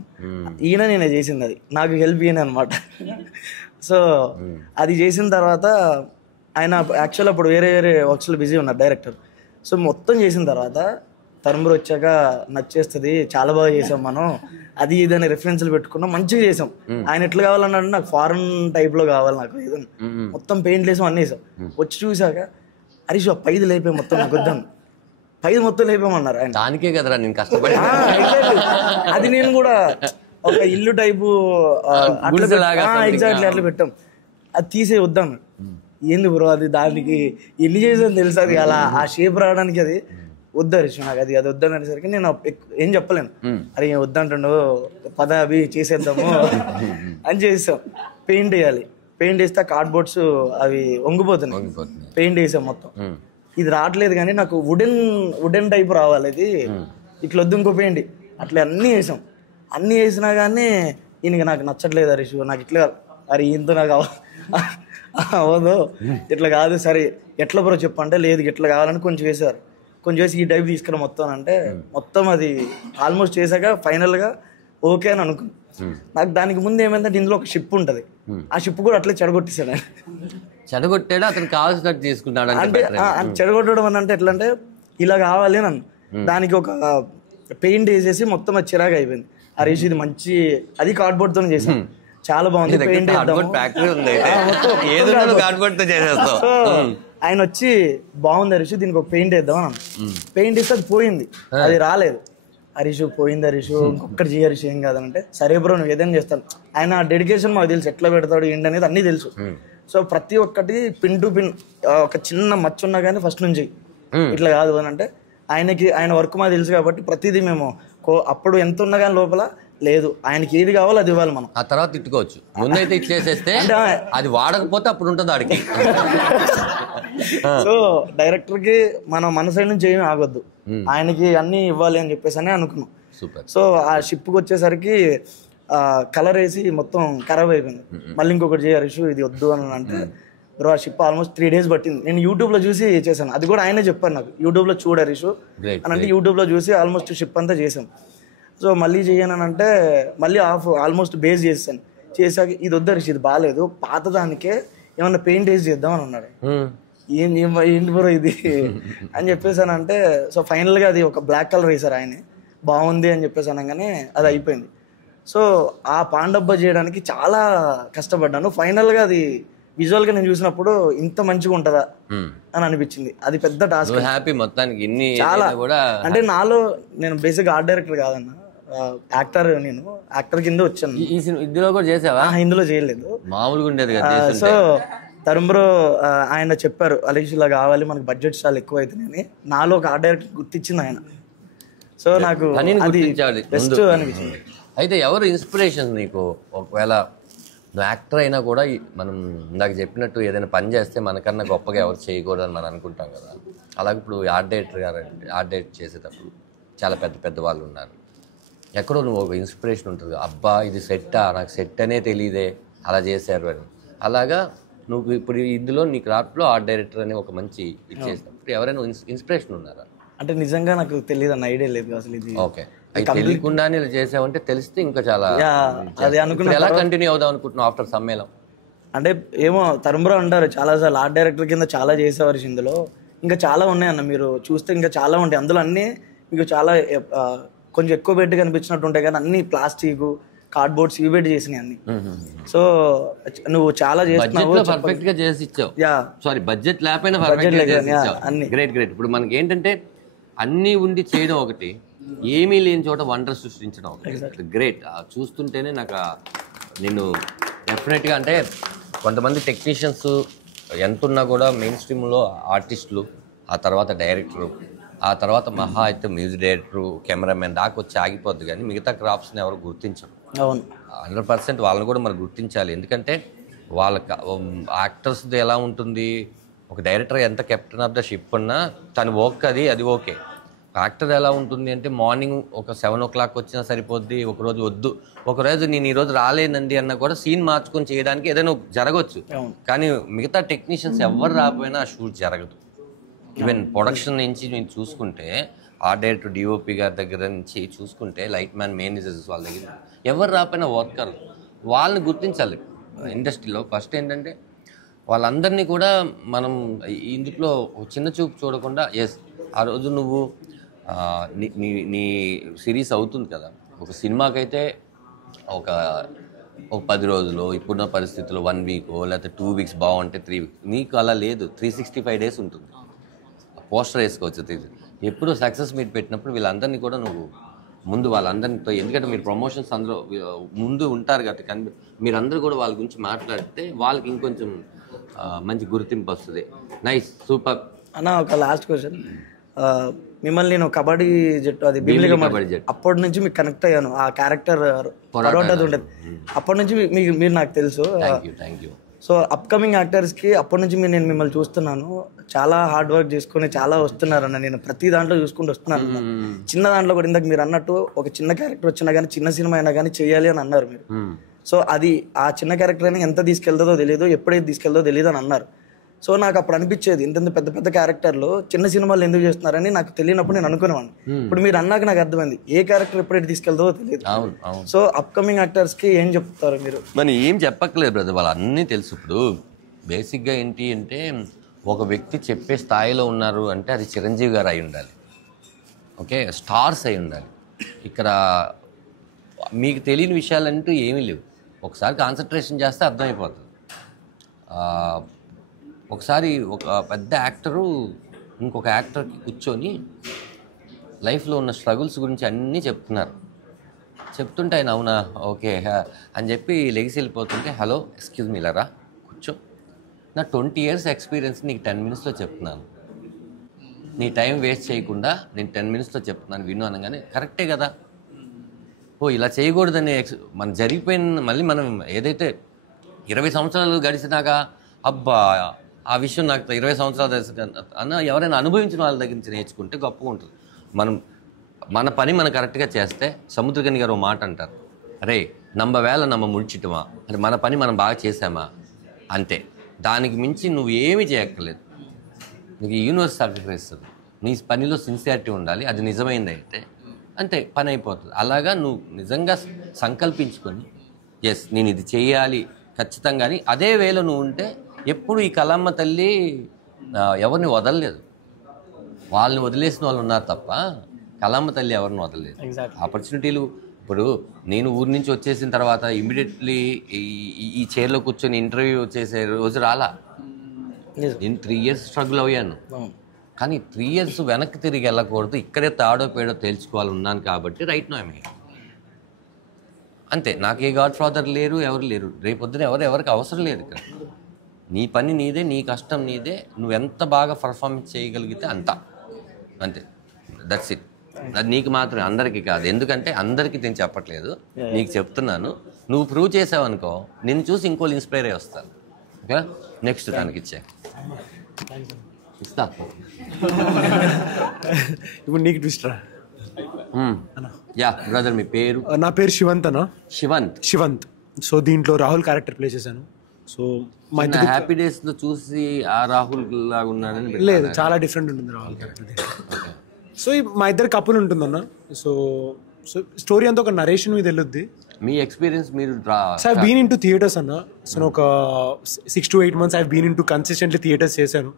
నేనే చేసింది, అది నాకు హెల్ప్ ఈయన అనమాట. సో అది చేసిన తర్వాత ఆయన యాక్చువల్ అప్పుడు వేరే వేరే వర్క్స్లో బిజీ ఉన్నారు డైరెక్టర్. సో మొత్తం చేసిన తర్వాత తరుమురు వచ్చాక నచ్చేస్తుంది, చాలా బాగా చేసాం మనం, అది ఇదని రెఫరెన్స్లు పెట్టుకున్నాం, మంచిగా చేసాం. ఆయన ఎట్లా కావాలన్నాడు, నాకు ఫారెన్ టైప్లో కావాలి, నాకు ఏదైనా మొత్తం పెయింట్లు వేసాం, అన్నీ వేసాం. వచ్చి చూసాక హరీష్ పైది లేపే మొత్తం నాకు వద్దాను, పైది మొత్తం లేపేమన్నారు ఆయన. దానికే కదరా నేను కష్టపడి. అది నేను కూడా ఒక ఇల్లు టైపు ఎగ్జాక్ట్లీ అట్లా పెట్టాం. అది తీసే వద్దాను. ఏంది బ్రో అది, దానికి ఎన్ని చేసాను తెలుసు, అది అలా ఆ షేప్ రావడానికి అది వద్దు హరీష్ నాకు, అది వద్దని అనేసరికి నేను ఏం చెప్పలేను. అరే వద్దంటుండో పద అవి చేసేద్దాము అని చేసాం. పెయింట్ వేయాలి, పెయింట్ వేస్తే కార్డ్బోర్డ్స్ అవి వంగిపోతున్నాయి, పెయింట్ వేసాం మొత్తం. ఇది రావట్లేదు కానీ నాకు వుడెన్ టైప్ రావాలి, అది ఇట్లా వద్దు ఇంకో పెయింట్, అట్లా అన్నీ వేసాం. అన్నీ వేసినా కానీ ఈయనకి నాకు నచ్చట్లేదు హరీష్, నాకు ఇట్లా అరే ఈయనతో నాకు అవ్వదు, ఇట్లా కాదు, సరే ఎట్లా బ్రో చెప్పంటే లేదు ఇట్లా కావాలని కొంచెం వేసారు, కొంచెం వేసి ఈ టైప్ తీసుకురా మొత్తం అంటే మొత్తం అది ఆల్మోస్ట్ చేశాక ఫైనల్గా ఓకే అని అనుకున్నాను. నాకు దానికి ముందు ఏమైందంటే ఇందులో ఒక షిప్ ఉంటుంది, ఆ షిప్ కూడా అట్లే చెడగొట్టేసాడు ఆయన. చెడగొట్టాడు, అతను కావాల్సినట్టు తీసుకున్నాడు అంటే చెడగొట్టడం అని అంటే ఎట్లా అంటే ఇలా కావాలి అని దానికి ఒక పెయింట్ వేసేసి మొత్తం అది చిరాగా అయిపోయింది. హరీష్ ఇది మంచి, అది కార్డ్బోర్డ్ తో చేసాం, చాలా బాగుంది, పెయింట్ ఆయన వచ్చి బాగుంది హరీష్ దీనికి ఒక పెయింట్ వేద్దాం అని. పెయింట్ ఇస్తే అది పోయింది, అది రాలేదు. హరీష్ పోయింది హరీష్ ఇంకొకటి చేయ హరీష్ ఏం కాదనంటే సరే బ్రో నువ్వు ఏదైనా చేస్తాను. ఆయన డెడికేషన్ మాకు తెలుసు, ఎట్లా పెడతాడు ఏంటి అనేది అన్నీ తెలుసు. సో ప్రతి ఒక్కటి పిన్ టు పిన్ ఒక చిన్న మచ్చ ఉన్నా కానీ ఫస్ట్ నుంచి ఇట్లా కాదు అని అంటే ఆయన వర్క్ మాకు తెలుసు కాబట్టి ప్రతిదీ మేము అప్పుడు ఎంత ఉన్నా కానీ లోపల లేదు, ఆయనకి ఏది కావాలో అది ఇవ్వాలి మనం. ఆ తర్వాత తిట్టుకోవచ్చు, ముందైతే ఇచ్చేసేస్తే అది వాడకపోతే అప్పుడు ఉంటుంది ఆడికి. సో డైరెక్టర్ కి మనం మన సైడ్ నుంచి ఏమీ ఆగొద్దు, ఆయనకి అన్ని ఇవ్వాలి అని చెప్పేసి అని అనుకున్నాం. సో ఆ షిప్కి వచ్చేసరికి కలర్ వేసి మొత్తం ఖరాబ్ అయిపోయింది. మళ్ళీ ఇంకొకటి చేయాలి ఇష్యూ ఇది వద్దు అని అంటే బ్రో ఆ షిప్ ఆల్మోస్ట్ 3 days పట్టింది. నేను యూట్యూబ్లో చూసి చేశాను, అది కూడా ఆయనే చెప్పాను నాకు, యూట్యూబ్లో చూడారు ఇష్యూ అని అంటే యూట్యూబ్లో చూసి ఆల్మోస్ట్ షిప్ అంతా చేసాం. సో మళ్ళీ చేయను అంటే మళ్ళీ ఆల్మోస్ట్ బేస్ చేశాను. చేశాక ఇది వద్దు ఇది బాగాలేదు, పాత దానికే ఏమన్నా పెయింట్ వేసి చేద్దాం అని అన్నాడు. ఏంటి బ్రో ఇది అని చెప్పేసానంటే సో ఫైనల్గా అది ఒక బ్లాక్ కలర్ వేసారు ఆయనే, బాగుంది అని చెప్పేసి అనగానే అది అయిపోయింది. సో ఆ పాండబ్బ చేయడానికి చాలా కష్టపడ్డాను. ఫైనల్గా అది విజువల్గా నేను చూసినప్పుడు ఇంత మంచిగా ఉంటుందా అని అనిపించింది. అది పెద్ద టాస్క్. హ్యాపీ మొత్తానికి చాలా అంటే నాలో నేను బేసిక్ ఆర్ట్ డైరెక్టర్ కాదన్న, యాక్టర్. నేను యాక్టర్ కింద వచ్చాను. ఇందులో కూడా చేసావా? ఇందులో చేయలేదు, మామూలుగా ఉండేది కదా. సో తరుణ్బ్రో ఆయన చెప్పారు హరీష్ ఇలా కావాలి మనకి బడ్జెట్ చాలా ఎక్కువ అవుతుంది, నాలో ఒక ఆర్ట్ డైరెక్టర్ గుర్తించింది ఆయన. సో నాకు అది బెస్ట్ అనిపించింది. అయితే ఎవరు ఇన్స్పిరేషన్ నీకు? ఒకవేళ నువ్వు యాక్టర్ అయినా కూడా మనం ఇందాక చెప్పినట్టు ఏదైనా పని చేస్తే మనకన్నా గొప్పగా ఎవరు చేయకూడదని మనం అనుకుంటాం కదా. అలాగే ఇప్పుడు ఆర్ట్ డైరెక్టర్ గారు ఆర్ట్ డైరెక్ట్ చేసేటప్పుడు చాలా పెద్ద పెద్ద వాళ్ళు ఉన్నారు, ఎక్కడో నువ్వు ఒక ఇన్స్పిరేషన్ ఉంటుంది, అబ్బా ఇది సెట్టా, నాకు సెట్ అనే తెలియదే అలా చేశారు అని. అలాగా నువ్వు ఇప్పుడు ఇందులో నీ క్రాఫ్ట్లో ఆర్ట్ డైరెక్టర్ అనే ఒక మంచి ఇచ్చేస్తావు. ఇప్పుడు ఎవరైనా ఇన్స్పిరేషన్ ఉన్నారా? అంటే నిజంగా నాకు తెలియదు అన్న, ఐడియా లేదు అసలు ఇది. ఓకే, తెలియకుండానే ఇలా చేసావంటే తెలిస్తే ఇంకా చాలా. అది అనుకున్నా ఎలా కంటిన్యూ అవుదాం అనుకుంటున్నావు ఆఫ్టర్ సమ్మేళనం? అంటే ఏమో తరుణ్బ్రో అంటారు చాలాసార్లు ఆర్ట్ డైరెక్టర్ కింద చాలా చేసేవారు ఇందులో, ఇంకా చాలా ఉన్నాయన్న మీరు చూస్తే ఇంకా చాలా ఉంటాయి అందులో. అన్నీ మీకు చాలా కొంచెం ఎక్కువ పెట్టి కనిపించినట్టు ఉంటాయి కానీ అన్ని ప్లాస్టిక్ కార్డ్బోర్డ్స్ ఇవి పెట్టి చేసినాయి అన్ని. సో నువ్వు చాలా చేస్తున్నావు, పర్ఫెక్ట్ గా చేసి ఇచ్చావు. సారీ బడ్జెట్ లేకపోయినా పర్ఫెక్ట్ గా చేసి ఇచ్చావు. Great great. ఇప్పుడు మనకి ఏంటంటే అన్నీ ఉండి చేయడం ఒకటి, ఏమీ లేని చోట వండర్ సృష్టించడం ఒకటి. గ్రేట్. చూస్తుంటేనే నాకు నేను డెఫినెట్గా అంటే కొంతమంది టెక్నీషియన్స్ ఎంత ఉన్నా కూడా మెయిన్ స్ట్రీమ్లో ఆర్టిస్టులు, ఆ తర్వాత డైరెక్టరు, ఆ తర్వాత మహా అయితే మ్యూజిక్ డైరెక్టరు, కెమెరామెన్ దాకా వచ్చి ఆగిపోద్ది కానీ మిగతా క్రాఫ్ట్స్ని ఎవరు గుర్తించరు. 100% వాళ్ళని కూడా మనం గుర్తించాలి. ఎందుకంటే వాళ్ళ యాక్టర్స్ది ఎలా ఉంటుంది, ఒక డైరెక్టర్ ఎంత కెప్టెన్ ఆఫ్ ద షిప్ ఉన్నా తను వర్క్ అది ఓకే. యాక్టర్ ఎలా ఉంటుంది అంటే మార్నింగ్ ఒక 7 o'clock వచ్చినా సరిపోద్ది, ఒకరోజు వద్దు, ఒకరోజు నేను ఈరోజు రాలేనండి అన్నా కూడా సీన్ మార్చుకొని చేయడానికి ఏదైనా జరగవచ్చు. కానీ మిగతా టెక్నీషియన్స్ ఎవరు రాకపోయినా ఆ షూట్ జరగదు. ఈవెన్ ప్రొడక్షన్ నుంచి నేను చూసుకుంటే ఆర్ట్ డైరెక్టర్ డిఓపి గారి దగ్గర నుంచి చూసుకుంటే లైట్ మ్యాన్ మేనేజర్స్ వాళ్ళ దగ్గర ఎవరు రాకపోయినా వర్కర్ వాళ్ళని గుర్తించాలి. ఇండస్ట్రీలో ఫస్ట్ ఏంటంటే వాళ్ళందరినీ కూడా మనం ఇందులో చిన్న చూపు చూడకుండా ఆ రోజు నువ్వు నీ సిరీస్ అవుతుంది కదా, ఒక సినిమాకైతే ఒక 10 రోజులు, ఇప్పుడున్న పరిస్థితుల్లో 1 వీక్ లేకపోతే 2 వీక్స్ బాగుంటే 3 వీక్స్, నీకు అలా లేదు, 365 days ఉంటుంది. పోస్టర్ వేసుకోవచ్చు. ఎప్పుడు సక్సెస్ మీట్ పెట్టినప్పుడు వీళ్ళందరినీ కూడా నువ్వు ముందు వాళ్ళందరితో, ఎందుకంటే మీరు ప్రమోషన్స్ అందరూ ముందు ఉంటారు కాబట్టి, కానీ మీరందరూ కూడా వాళ్ళ గురించి మాట్లాడితే వాళ్ళకి ఇంకొంచెం మంచి గుర్తింపు వస్తుంది. నైస్, సూపర్ అన్న. ఒక లాస్ట్ క్వశ్చన్, మిమ్మల్ని నేను కబడ్డీ జట్టు, అది కబడ్డీ జట్టు, అప్పటి నుంచి మీకు కనెక్ట్ అయ్యాను. ఆ క్యారెక్టర్ పరోటాది ఉండేది, అప్పటి నుంచి మీరు నాకు తెలుసు. Thank you. సో అప్కమింగ్ యాక్టర్స్కి అప్పటి నుంచి నేను మిమ్మల్ని చూస్తున్నాను, చాలా హార్డ్ వర్క్ చేసుకుని చాలా వస్తున్నారన్న. నేను ప్రతి దాంట్లో చూసుకుంటూ వస్తున్నాను. చిన్న దాంట్లో కూడా ఇందాక మీరు అన్నట్టు ఒక చిన్న క్యారెక్టర్ వచ్చినా కానీ, చిన్న సినిమా అయినా కానీ చేయాలి అని అన్నారు మీరు. సో అది ఆ చిన్న క్యారెక్టర్ అయినా ఎంత తీసుకెళ్తుందో తెలియదు, ఎప్పుడైతే తీసుకెళ్తుందో తెలియదు అని అన్నారు. సో నాకు అప్పుడు అనిపించేది, ఇంత పెద్ద పెద్ద క్యారెక్టర్లు చిన్న సినిమాలు ఎందుకు చేస్తున్నారని నాకు తెలియనప్పుడు నేను అనుకునేవాడిని. ఇప్పుడు మీరు అన్నాక నాకు అర్థమైంది, ఏ క్యారెక్టర్ ఎప్పుడైతే తీసుకెళ్తుందో తెలియదు. సో అప్కమింగ్ యాక్టర్స్కి ఏం చెప్తారు మీరు? మరి ఏం చెప్పక్కర్లేదు బ్రదర్, వాళ్ళు అన్నీ తెలుసు. ఇప్పుడు బేసిక్గా ఏంటి అంటే, ఒక వ్యక్తి చెప్పే స్థాయిలో ఉన్నారు అంటే అది చిరంజీవి గారు అయి ఉండాలి, ఓకే, స్టార్స్ అయి ఉండాలి. ఇక్కడ మీకు తెలియని విషయాలంటూ ఏమీ లేవు. ఒకసారి కాన్సన్ట్రేషన్ చేస్తే అర్థమైపోతుంది. ఒకసారి ఒక పెద్ద యాక్టరు ఇంకొక యాక్టర్కి కూర్చొని లైఫ్లో ఉన్న స్ట్రగుల్స్ గురించి అన్నీ చెప్తుంటే ఆయన అవునా ఓకే అని చెప్పి లెగిసి వెళ్ళిపోతుంటే, హలో ఎక్స్క్యూజ్ మీ లరా కూర్చో, నా 20 years ఎక్స్పీరియన్స్ నీకు 10 minutesలో చెప్తున్నాను, నీ టైం వేస్ట్ చేయకుండా నేను 10 minutesలో చెప్తున్నాను విను అనగానే కరెక్టే కదా, ఇలా చేయకూడదని మన జరిగిపోయిన, మళ్ళీ మనం ఏదైతే 20 సంవత్సరాలు గడిచినాక అబ్బా ఆ విషయం నాకు 20 సంవత్సరాలు అన్న ఎవరైనా అనుభవించిన వాళ్ళ దగ్గర నుంచి నేర్చుకుంటే గొప్పగా ఉంటుంది. మన పని మనం కరెక్ట్గా చేస్తే, సముద్రగని గారు ఒక మాట అంటారు, అరే నమ్మవేళ ముడిచిటమా అంటే మన పని మనం బాగా చేసామా అంతే, దానికి మించి నువ్వు ఏమీ చేయక్కర్లేదు, నీకు యూనివర్స్ సహకరిస్తుంది. నీ పనిలో సిన్సియారిటీ ఉండాలి, అది నిజమైంది అయితే అంతే, పని అయిపోతుంది. అలాగా నువ్వు నిజంగా సంకల్పించుకొని నేను ఇది చేయాలి ఖచ్చితంగా అని అదే వేలో నువ్వు ఉంటే, ఎప్పుడు ఈ కళమ్మ తల్లి ఎవరిని వదలలేదు, వాళ్ళని వదిలేసిన వాళ్ళు ఉన్నారు తప్ప కళమ్మ తల్లి ఎవరిని వదలలేదు. ఆపర్చునిటీలు, ఇప్పుడు నేను ఊరి నుంచి వచ్చేసిన తర్వాత ఇమ్మీడియట్లీ ఈ చైర్లో కూర్చొని ఇంటర్వ్యూ చేసే రోజు రాలా. నేను 3 years స్ట్రగుల్ అయ్యాను, కానీ 3 years వెనక్కి తిరిగి వెళ్ళకూడదు, ఇక్కడే తాడో పేడో తేల్చుకోవాలి ఉన్నాను కాబట్టి రైట్ నో ఐమ్ అంతే. నాకు ఏ గాడ్ ఫాదర్ లేరు, ఎవరు లేరు, రేపొద్దున ఎవరికి అవసరం లేదు. ఇక్కడ నీ పని నీదే, నీ కష్టం నీదే, నువ్వు ఎంత బాగా పర్ఫార్మెన్స్ చేయగలిగితే అంతే, దట్స్ ఇట్. అది నీకు మాత్రమే, అందరికీ కాదు. ఎందుకంటే అందరికీ నేను చెప్పట్లేదు, నీకు చెప్తున్నాను. నువ్వు ప్రూవ్ చేసావనుకో, నిన్ను చూసి ఇంకోళ్ళు ఇన్స్పైర్ అయ్యి వస్తారు. ఓకే, నెక్స్ట్ దానికి ఇస్తా. ఇప్పుడు నీకు ట్విస్ట్ రా. యా బ్రదర్, మీ పేరు? నా పేరు శివంత్ అన్న. శివంత్. సో దీంట్లో రాహుల్ క్యారెక్టర్ ప్లే చేశాను. సో మా హ్యాపీ డేస్ లో చూసి ఆ రాహుల్ లాగా ఉన్నాడని లేదు, చాలా డిఫరెంట్ ఉంటుంది రాహుల్ క్యారెక్టర్. సో మా ఇద్దరు కపుల్ ఉంటుందన్న. సో స్టోరీ అంతా ఒక నరేషన్ మీద వెళ్ళొద్ది. మీ ఎక్స్పీరియన్స్ మీరు? So I been into theatres అన్న. సో ఒక 6 to 8 months I been into consistently theatres చేశాను.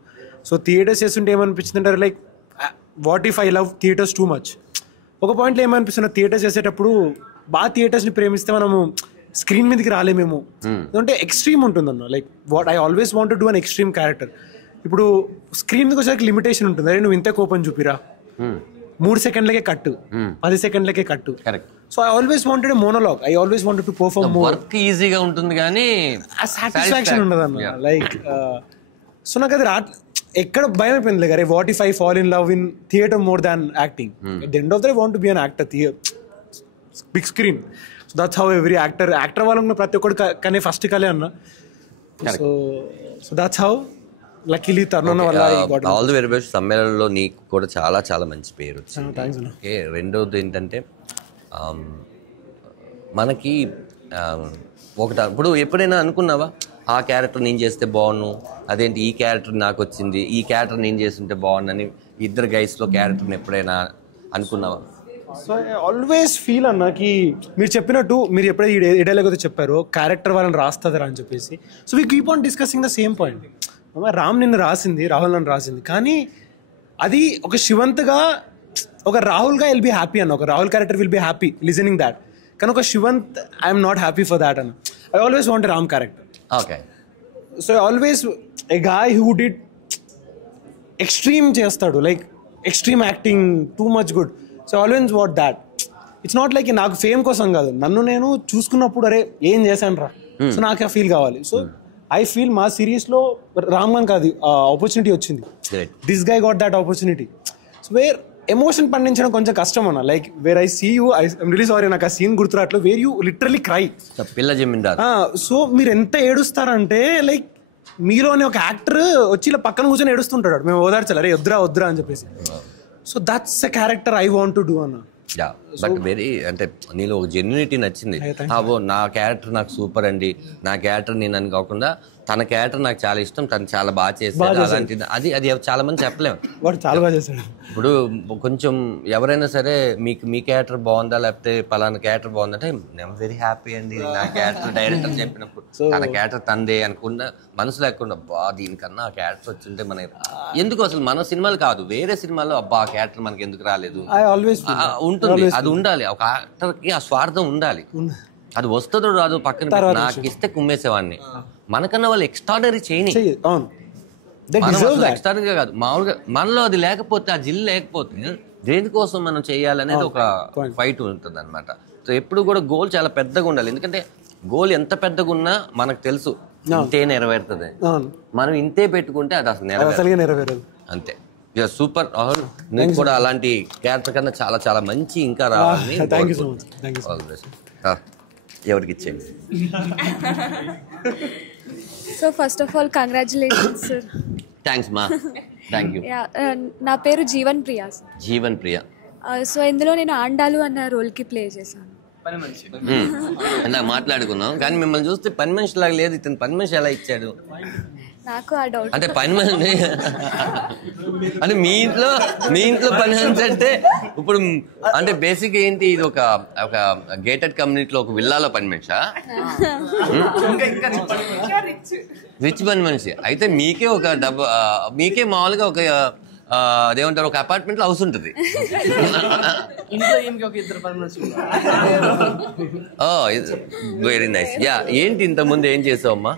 సో థియేటర్స్ చేస్తుంటే ఏమనిపించింది అంటే, like what if I love theatres too much. ఒక పాయింట్లో ఏమనిపిస్తుంది, థియేటర్స్ చేసేటప్పుడు బాగా థియేటర్స్ని ప్రేమిస్తే మనము స్క్రీన్ మీదకి రాలేమేమో, అంటే ఎక్స్ట్రీమ్ ఉంటుందన్న. Like what I always want to do an extreme character. ఇప్పుడు స్క్రీన్ మీదకి వచ్చేసరికి లిమిటేషన్ ఉంటుంది. అరే నువ్వు ఇంత కోపం చూపిరా, 3 సెకండ్లకే కట్టు, 10 సెకండ్లకే కట్టు. So I always wanted monologue, I always wanted to perform more. Work ఈజీగా ఉంటుంది కానీ సాటిస్ఫాక్షన్ ఉండదు అన్న. లైక్ సో నాకు అది ఎక్కడ భయం అయిపోయింది. లైక్ అరే what if I fall in love in theatre more than acting. At the end of the day want to be an actor, big screen. So that's how every actor వాళ్ళకున్న ప్రతి ఒక్కడు కానీ ఫస్ట్ కలే అన్న. So that's how luckily Tarun వల్ల. All the very best. సమ్మేళనంలో నీకు కూడా చాలా చాలా మంచి పేరు వచ్చింది. ఓకే, రెండోది ఏంటంటే మనకి ఇప్పుడు ఎప్పుడైనా అనుకున్నావా ఆ క్యారెక్టర్ నేను చేస్తే బాగున్నాను, అదేంటి ఈ క్యారెక్టర్ నాకు వచ్చింది, ఈ క్యారెక్టర్ నేను చేస్తుంటే బాగున్నాను, ఇద్దరు గైస్లో క్యారెక్టర్ని ఎప్పుడైనా అనుకున్నావా? సో ఆల్వేస్ ఫీల్ అన్నకి మీరు చెప్పినట్టు మీరు ఎప్పుడైతే ఏ డైలాగ్ అయితే చెప్పారో క్యారెక్టర్ వాళ్ళని రాస్తుందిరా అని చెప్పేసి, so we keep on discussing the same point. Ram నిన్ను రాసింది, రాహుల్ నన్ను రాసింది, కానీ అది ఒక శివంత్గా ఒక రాహుల్గా విల్ బీ హ్యాపీ అన్న, ఒక Rahul character will be happy listening that, కానీ ఒక Shivanth I'm not happy for that అన్న. I always want Ram character. Okay. So always a guy who did extreme చేస్తాడు, like extreme acting, too much good. So always what that. It's not like నాకు ఫేమ్ కోసం కాదు, నన్ను నేను చూసుకున్నప్పుడు అరే ఏం చేశాను రా, సో నాకు ఆ ఫీల్ కావాలి. సో ఐ ఫీల్ మా సిరీస్లో రామ్ ఖాన్ కాదు ఆపర్చునిటీ వచ్చింది, this guy got that opportunity. So where emotion పండించడం కొంచెం కష్టం అన్న, like where I see you, I'm really sorry నాకు ఆ సీన్ గుర్తురాట్లో, where you literally cry. Pilla Zamindar. So మీరు ఎంత ఏడుస్తారంటే లైక్ మీలోని ఒక యాక్టర్ వచ్చి ఇలా పక్కన కూర్చొని ఏడుస్తుంటాడు, మేము ఓదార్చాలి అరే వద్దురా వద్దురా అని చెప్పేసి. So that's a character I want to do అన్న. బట్ వెరీ అంటే నీలో ఒక జెన్యునిటీ నచ్చింది. నా క్యారెక్టర్ నాకు సూపర్ అండి, నా క్యారెక్టర్ నేను అని కాకుండా తన క్యారెక్టర్ నాకు చాలా ఇష్టం, తను చాలా బాగా చేస్తాడు అలాంటిది. అది చాలా మంది చెప్పలేము, వాడు చాలా బాగా చేస్తాడు. ఇప్పుడు కొంచెం ఎవరైనా సరే మీ క్యారెక్టర్ బాగుందా లేకపోతే పలానా క్యారెక్టర్ బాగుందంటే ఐఎమ్ వెరీ హ్యాపీ అండి, నా క్యారెక్టర్ డైరెక్టర్ చెప్పినప్పుడు తన క్యారెక్టర్ తందే అనుకున్నా మనసు లేకుండా బా దీనికన్నా ఆ క్యారెక్టర్ వచ్చింటే మన ఎందుకు అసలు మన సినిమాలు కాదు వేరే సినిమాలో అబ్బా ఆ క్యారెక్టర్ మనకి ఎందుకు రాలేదు ఉంటుంది. అది ఉండాలి, ఒక యాక్టర్కి ఆ స్వార్థం ఉండాలి. అది వస్తుందో రాదు పక్కన నాకు ఇస్తే కుమ్మేసేవాడిని, మనకన్నా వాళ్ళు ఎక్స్ట్రాడనరీ చేయని, ఎక్స్ట్రాడనరీగా కాదు మామూలుగా మనలో అది లేకపోతే ఆ జిల్ లేకపోతే దేనికోసం మనం చేయాలనేది ఒక ఫైట్ ఉంటుంది అనమాట. సో ఎప్పుడు కూడా గోల్ చాలా పెద్దగా ఉండాలి, ఎందుకంటే గోల్ ఎంత పెద్దగా ఉన్నా మనకు తెలుసు ఇంతే నెరవేరుతుంది, మనం ఇంతే పెట్టుకుంటే అది అసలు నెరవేరదు అంతే. సూపర్ రాహుల్, నేను కూడా అలాంటి క్యారెక్టర్ కన్నా చాలా చాలా మంచి ఇంకా రావాలని. ఎవరికి ఇచ్చేయండి. So first of all congratulations sir. Thanks మా, థ్యాంక్ యూ. నా పేరు జీవన్ ప్రియా సార్. జీవన్ ప్రియా. సో ఇందులో నేను ఆండాలు అన్న రోల్కి ప్లే చేశాను. ఇందాక మాట్లాడుకున్నాం, కానీ మిమ్మల్ని చూస్తే పని మనిషి లాగా లేదు, ఇతను పని మనిషి ఎలా ఇచ్చాడు నాకు ఆ డౌట్. అంటే పని మనిషి అంటే మీ ఇంట్లో పని మనిషి అంటే ఇప్పుడు అంటే బేసిక్ ఏంటి, ఇది ఒక గేటెడ్ కమ్యూనిటీలో ఒక విల్లాలో పని మనిషా, రిచ్ పని మనిషి అయితే మీకే ఒక మీకే మామూలుగా ఒక అదేమంటారు ఒక అపార్ట్మెంట్ లో హౌస్ ఉంటుంది. Very nice. యా ఏంటి ఇంత ముందు ఏం చేసావమ్మా?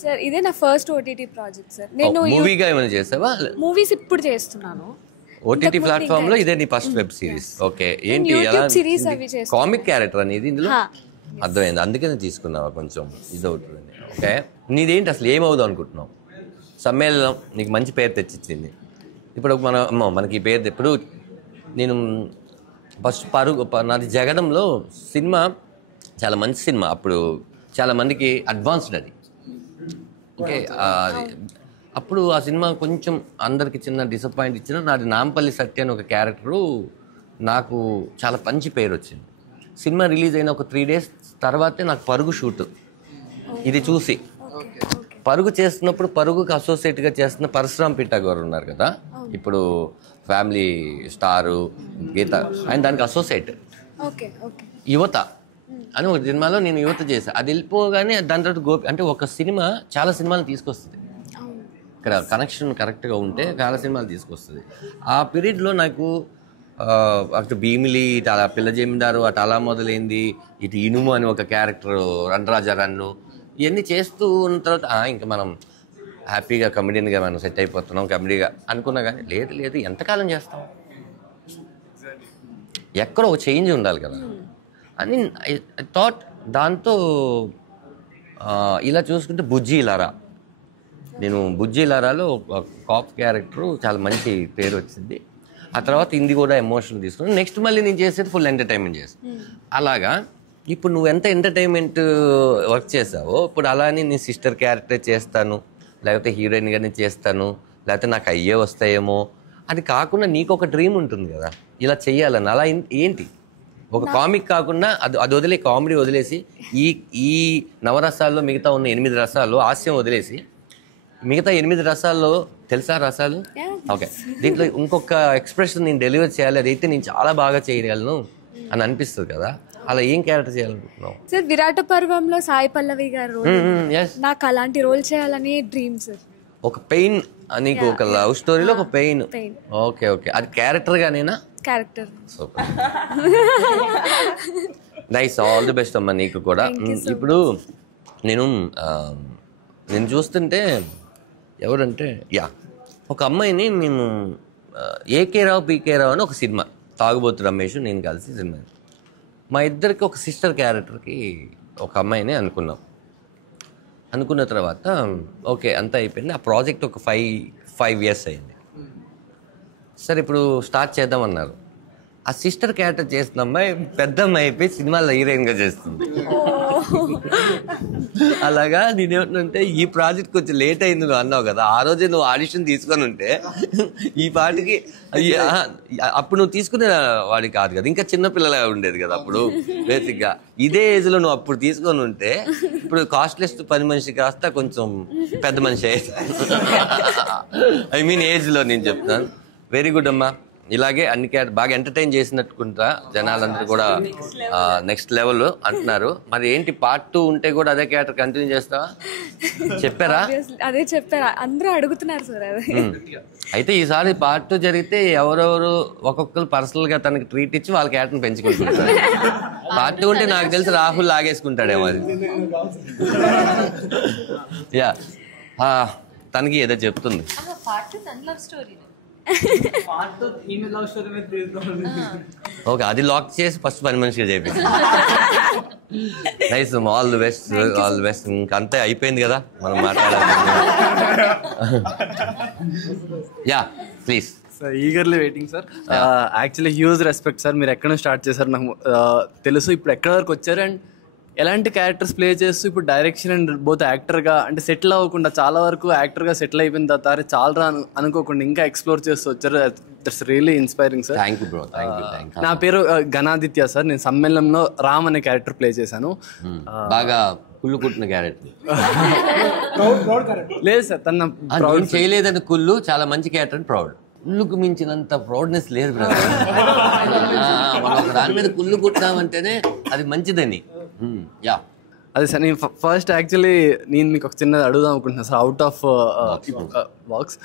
సార్ ఇదే నా ఫస్ట్ ఓటీటీ ప్రాజెక్ట్ సార్. నేను మూవీగా ఏమైనా చేసావా? మూవీస్ ఇప్పుడు చేస్తున్నాను. ఓటీటీ ప్లాట్ఫామ్ లో ఇదే నీ ఫస్ట్ వెబ్ సిరీస్. ఓకే. ఏంటి కామిక్ క్యారెక్టర్ అనేది ఇందులో? అర్థమైంది, అందుకనే తీసుకున్నావా కొంచెం ఇది అవుతుంది. ఓకే. నీదేంటి అసలు ఏమవుదాం అనుకుంటున్నావు? సమ్మేళనం నీకు మంచి పేరు తెచ్చిచ్చింది. ఇప్పుడు మనకి ఈ పేరు ఇప్పుడు నేను ఫస్ట్ నాది జగడంలో సినిమా చాలా మంచి సినిమా, అప్పుడు చాలా మందికి అడ్వాన్స్డ్ అది. ఓకే. అప్పుడు ఆ సినిమా కొంచెం అందరికి చిన్న డిసప్పాయింట్ ఇచ్చిన నాది నాంపల్లి సత్య అని ఒక క్యారెక్టరు నాకు చాలా మంచి పేరు వచ్చింది. సినిమా రిలీజ్ అయిన ఒక 3 days తర్వాతే నాకు పరుగు షూట్ ఇది చూసి పరుగు చేస్తున్నప్పుడు పరుగుకి అసోసియేట్గా చేస్తున్న పరశురామ్ పిట్టా గారు ఉన్నారు కదా, ఇప్పుడు ఫ్యామిలీ స్టారు గీత, ఆయన దానికి అసోసియేట్. యువత అని ఒక సినిమాలో నేను యువత చేశాను. అది వెళ్ళిపోగానే దాని తర్వాత గోపి అంటే ఒక సినిమా చాలా సినిమాలు తీసుకొస్తుంది, ఇక్కడ కనెక్షన్ కరెక్ట్గా ఉంటే చాలా సినిమాలు తీసుకొస్తుంది. ఆ పీరియడ్లో నాకు అటు భీమిలి, ఇటు అలా పిల్ల జమీందారు, అటు అలా మొదలైంది, ఇటు ఇనుము అని ఒక క్యారెక్టర్, రణరాజా రన్ను, ఇవన్నీ చేస్తూ ఉన్న తర్వాత ఇంకా మనం హ్యాపీగా కమెడీన్గా మనం సెట్ అయిపోతున్నాం కమెడీగా అనుకున్నా, కానీ లేదు ఎంతకాలం చేస్తాం, ఎక్కడో ఒక చేంజ్ ఉండాలి కదా అని ఐ థాట్. దాంతో ఇలా చూసుకుంటే బుజ్జి ఇలారా, నేను బుజ్జి ఇలారాలో కాప్ క్యారెక్టరు చాలా మంచి పేరు వచ్చింది. ఆ తర్వాత ఇది కూడా ఎమోషనల్ తీసుకుని నెక్స్ట్ మళ్ళీ నేను చేసేది ఫుల్ ఎంటర్టైన్మెంట్ చేస్తాను. అలాగా ఇప్పుడు నువ్వు ఎంత ఎంటర్టైన్మెంట్ వర్క్ చేసావో ఇప్పుడు అలానే నీ సిస్టర్ క్యారెక్టర్ చేస్తాను, లేకపోతే హీరోయిన్గానే చేస్తాను, లేకపోతే నాకు అయ్యే వస్తాయేమో, అది కాకుండా నీకు ఒక డ్రీమ్ ఉంటుంది కదా ఇలా చెయ్యాలని. అలా ఏంటి ఒక కామిక్ కాకుండా అది వదిలే, కామెడీ వదిలేసి ఈ నవరసాల్లో మిగతా ఉన్న 8 రసాల్లో హాస్యం వదిలేసి మిగతా 8 రసాల్లో తెలుసా రసాలు? ఓకే, దీంట్లో ఇంకొక ఎక్స్ప్రెషన్ నేను డెలివర్ చేయాలి, అదైతే నేను చాలా బాగా చేయగలను అని అనిపిస్తుంది కదా, అలా ఏం క్యారెక్టర్ చేయాలనుకుంటున్నావు? సార్ విరాట పర్వంలో సాయి పల్లవి గారు రోల్ నాకు అలాంటి రోల్ చేయాలని డ్రీమ్ సార్. ఒక పెయిన్, నీకు ఒక లవ్ స్టోరీలో ఒక పెయిన్. ఓకే ఓకే, అది క్యారెక్టర్ గానేనా? Character. Super, nice, all the best అమ్మా నీకు కూడా. ఇప్పుడు నేను చూస్తుంటే ఎవరంటే ఒక అమ్మాయిని మేము ఏకే రావు పీకే రావు అని ఒక సినిమా, తాగుబోతు రమేష్ నేను కలిసి సినిమా, మా ఇద్దరికి ఒక సిస్టర్ క్యారెక్టర్కి ఒక అమ్మాయిని అనుకున్న తర్వాత ఓకే అంతా అయిపోయింది. ఆ ప్రాజెక్ట్ ఒక 5 years అయింది. సరే ఇప్పుడు స్టార్ట్ చేద్దామన్నారు. ఆ సిస్టర్ క్యారెక్టర్ చేస్తున్న అమ్మాయి పెద్ద అమ్మాయి అయిపోయి సినిమాలో హీరోయిన్గా చేస్తుంది. అలాగా నేనేమంటే ఈ ప్రాజెక్ట్ కొంచెం లేట్ అయింది నువ్వు అన్నావు కదా, ఆ రోజే నువ్వు ఆడిషన్ తీసుకొని ఉంటే ఈ పాటికి అప్పుడు నువ్వు తీసుకునే వాడికి కాదు కదా, ఇంకా చిన్నపిల్లలా ఉండేది కదా అప్పుడు. బేసిక్గా ఇదే ఏజ్లో నువ్వు అప్పుడు తీసుకొని ఉంటే ఇప్పుడు కాస్ట్లెస్ పని మనిషి కాస్త కొంచెం పెద్ద మనిషి అయ్యేది. ఐ మీన్ ఏజ్లో నేను చెప్తాను. వెరీ గుడ్ అమ్మా, ఇలాగే అన్ని క్యారెక్టర్ బాగా ఎంటర్టైన్ చేసినట్టుకుంటా జనాలందరూ కూడా నెక్స్ట్ లెవెల్ అంటున్నారు. మరి ఏంటి Part 2 ఉంటే కూడా అదే క్యారెక్టర్ కంటిన్యూ చేస్తావా? చెప్పారా? అదే చెప్పారా, అందరూ అడుగుతున్నారు సార్ అదే. అయితే ఈసారి Part 2 జరిగితే ఎవరెవరు ఒక్కొక్కరు పర్సనల్ గా తనకి ట్రీట్ ఇచ్చి వాళ్ళ క్యారెక్టర్ని పెంచుకుంటుంటారు. Part 2 ఉంటే నాకు తెలిసి రాహుల్ లాగేసుకుంటాడేమో అది. తనకి ఏదో చెప్తుంది. ఓకే, అది లాక్ చేసి ఫస్ట్ పని మనిషిగా చేయించు. Nice, all the best, all the best. ఇంకంతే అయిపోయింది కదా మనం మాట్లాడాలి. Please sir, eagerly waiting sir. Actually huge respect sir, మీరు ఎక్కడ స్టార్ట్ చేశారు నాకు తెలుసు, ఇప్పుడు ఎక్కడ వరకు వచ్చారు అండ్ ఎలాంటి క్యారెక్టర్స్ ప్లే చేస్తూ ఇప్పుడు డైరెక్షన్ అండ్ బోత్ యాక్టర్గా అంటే సెటిల్ అవ్వకుండా చాలా వరకు యాక్టర్గా సెటిల్ అయిపోయిన తర్వాత చాలా అనుకోకుండా ఇంకా ఎక్స్ప్లోర్ చేస్తూ వచ్చారు. That's really inspiring sir. Thank you bro, thank you. నా పేరు ఘనాదిత్య సార్, నేను సమ్మేళనంలో రామ్ అనే క్యారెక్టర్ ప్లే చేశాను. బాగా కుళ్ళు కుట్టిన క్యారెక్టర్ లేదు సార్, తన చేయలేదని కుళ్ళు చాలా మంచి క్యారెక్టర్. ప్రౌడ్, కుళ్ళుకు మించినంత ప్రౌడ్నెస్ లేదు బ్రదర్. మనం ఒక దాని మీద కుళ్ళు కుట్టామంటేనే అది మంచిదని. అదే సార్, నేను ఫస్ట్ యాక్చువల్లీ నేను మీకు ఒక చిన్నది అడుగుదాం అనుకుంటున్నాను సార్, అవుట్ ఆఫ్ బాక్స్.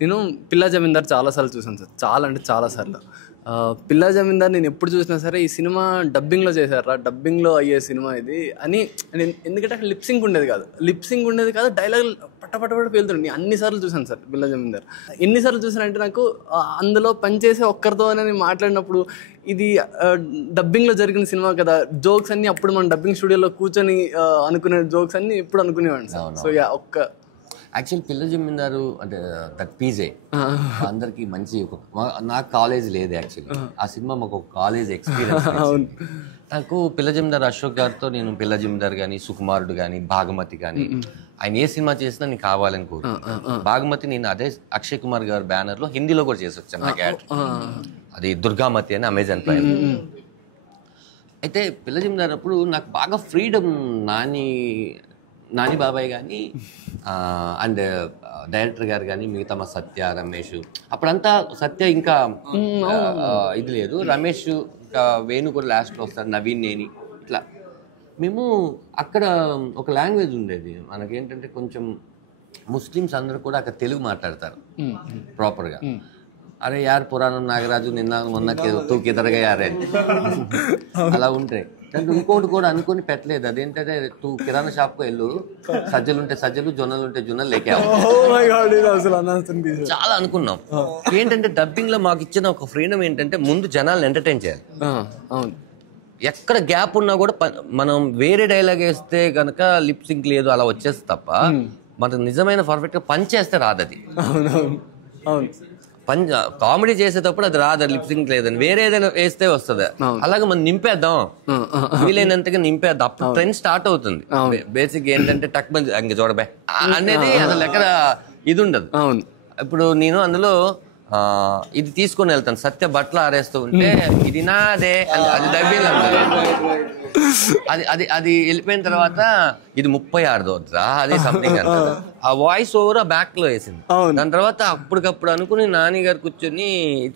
నేను పిల్లా జమీందార్ చాలాసార్లు చూసాను సార్, చాలా అంటే చాలాసార్లు. పిల్లా జమీందార్ నేను ఎప్పుడు చూసినా సరే ఈ సినిమా డబ్బింగ్లో చేశారా, డబ్బింగ్లో అయ్యే సినిమా ఇది అని. ఎందుకంటే అక్కడ లిప్సింగ్ ఉండేది కాదు, డైలాగ్ పట్టపట్ట పేలుతుండే. నేను అన్నిసార్లు చూసాను సార్ పిల్లా జమీందార్. ఎన్నిసార్లు చూసానంటే నాకు అందులో పనిచేసే ఒక్కరితో అని మాట్లాడినప్పుడు ఇది డబ్బింగ్లో జరిగిన సినిమా కదా, జోక్స్ అన్ని అప్పుడు మనం డబ్బింగ్ స్టూడియోలో కూర్చొని అనుకునే జోక్స్ అన్ని ఎప్పుడు అనుకునేవాడిని సార్. సో యాక్చువల్ పిల్ల జమీందారు అంటే దట్ పీజే అందరికి మంచి. నాకు కాలేజ్ లేదు యాక్చువల్లీ, ఆ సినిమా మాకు ఒక కాలేజ్ ఎక్స్పీరియన్స్. నాకు పిల్ల జమీందారు అశోక్ గారితో నేను పిల్ల జమీందారు కానీ, సుకుమారుడు కానీ, భాగమతి కానీ, ఆయన ఏ సినిమా చేసినా నేను కావాలని కోరుకుంటున్నాను. భాగమతి నేను అదే అక్షయ్ కుమార్ గారి బ్యానర్లో హిందీలో కూడా చేసి వచ్చాను నా క్యారెక్టర్. అది దుర్గామతి అని అమెజాన్ ప్రైమ్. అయితే పిల్ల జమీందారు అప్పుడు నాకు బాగా ఫ్రీడమ్. నాని బాబాయ్ కానీ అండ్ డైరెక్టర్ గారు కానీ, మిగతా మా సత్య, రమేష్, అప్పుడంతా సత్య ఇంకా ఇది లేదు, రమేష్ ఇంకా వేణు కూడా లాస్ట్లో వస్తారు, నవీన్, నేని, ఇట్లా మేము అక్కడ ఒక లాంగ్వేజ్ ఉండేది మనకేంటంటే కొంచెం ముస్లిమ్స్ అందరూ కూడా అక్కడ తెలుగు మాట్లాడతారు ప్రాపర్గా. అరే యార్ పురాణం నాగరాజు నిన్న మొన్న తూకిదరగా యారే అలా ఉంటాయి. దాంట్లో ఇంకోటి కూడా అనుకుని పెట్టలేదు, అదేంటంటే తూ కిరాణా షాప్కి వెళ్ళు, సజ్జలుంటే సజ్జలు, జొన్నలు ఉంటే జొన్నలు లేకావు. చాలా అనుకున్నాం. ఏంటంటే డబ్బింగ్ లో మాకు ఇచ్చిన ఒక ఫ్రీడమ్ ఏంటంటే ముందు జనాలను ఎంటర్టైన్ చేయాలి. ఎక్కడ గ్యాప్ ఉన్నా కూడా మనం వేరే డైలాగ్ వేస్తే కనుక లిప్ సింక్ లేదు అలా వచ్చేస్తే తప్ప మనం నిజమైన పర్ఫెక్ట్ గా పని చేస్తే రాదు. అది కామెడీ చేసేటప్పుడు అది రాదు, లిప్ సింక్ లేదని వేరే ఏదైనా వేస్తే వస్తుంది. అలాగే మనం నింపేద్దాం, వీలైనంతగా నింపేద్దాం, అప్పుడు ట్రెండ్ స్టార్ట్ అవుతుంది. బేసిక్ ఏంటంటే టక్ ఇంక చూడబే అనేది అసలు ఎక్కడ ఇది ఉండదు. ఇప్పుడు నేను అందులో ఇది తీసుకొని వెళ్తాను, సత్య బట్టలు ఆరేస్తూ ఉంటే ఇది నాదే అది డబ్బింగ్ అది అది అది వెళ్ళిపోయిన తర్వాత ఇది 36 వద్దా అది సంథింగ్ అంటారు. ఆ వాయిస్ ఓవర్ ఆ బ్యాక్ లో వేసింది. దాని తర్వాత అప్పటికప్పుడు అనుకుని నాని గారు కూర్చొని